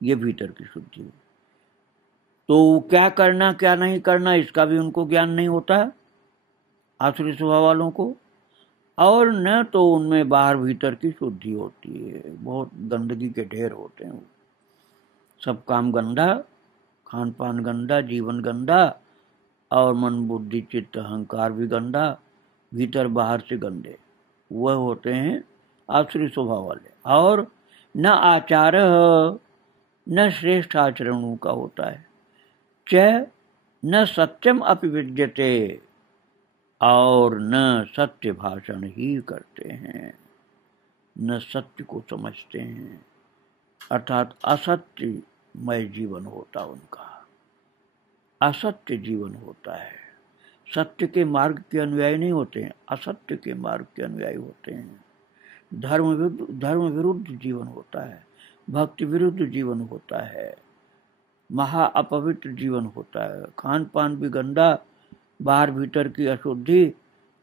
ये भीतर की शुद्धि हुई। तो क्या करना क्या नहीं करना इसका भी उनको ज्ञान नहीं होता है आसुरी स्वभाव वालों को। और न तो उनमें बाहर भीतर की शुद्धि होती है, बहुत गंदगी के ढेर होते हैं। सब काम गंदा, खान पान गंदा, जीवन गंदा, और मन बुद्धि चित्त अहंकार भी गंदा, भीतर बाहर से गंदे, वह होते हैं आसुरी स्वभाव वाले। और न आचार न श्रेष्ठ आचरणों का होता है, च न सत्यम अपि विद्यते, और न सत्य भाषण ही करते हैं, न सत्य को समझते हैं, अर्थात असत्यमय जीवन होता उनका, असत्य जीवन होता है। सत्य के मार्ग के अनुयायी नहीं होते हैं, असत्य के मार्ग के अनुयायी होते हैं। धर्म विरुद्ध जीवन होता है, भक्ति विरुद्ध जीवन होता है, महा अपवित्र जीवन होता है। खान पान भी गंदा, बाहर भीतर की अशुद्धि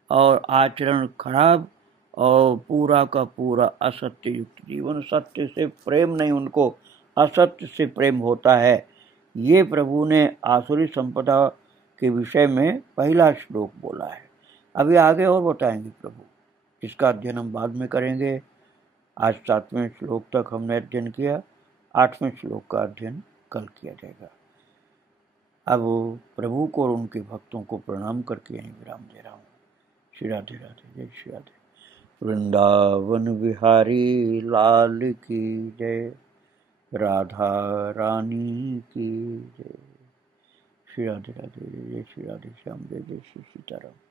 और आचरण खराब, और पूरा का पूरा असत्य युक्त जीवन। सत्य से प्रेम नहीं, उनको असत्य से प्रेम होता है। ये प्रभु ने आसुरी संपदा के विषय में पहला श्लोक बोला है। अभी आगे और बताएंगे प्रभु, इसका अध्ययन हम बाद में करेंगे। आज 7वें श्लोक तक हमने अध्ययन किया, 8वें श्लोक का अध्ययन कल किया जाएगा। अब प्रभु को और उनके भक्तों को प्रणाम करके यहीं विराम दे रहा हूँ। श्री राधे राधे, जय श्री राधे। वृंदावन बिहारी लाल की जय, राधा रानी की जय। श्री राधे राधे, जय श्री राधे श्याम, जय जय श्री सीताराम।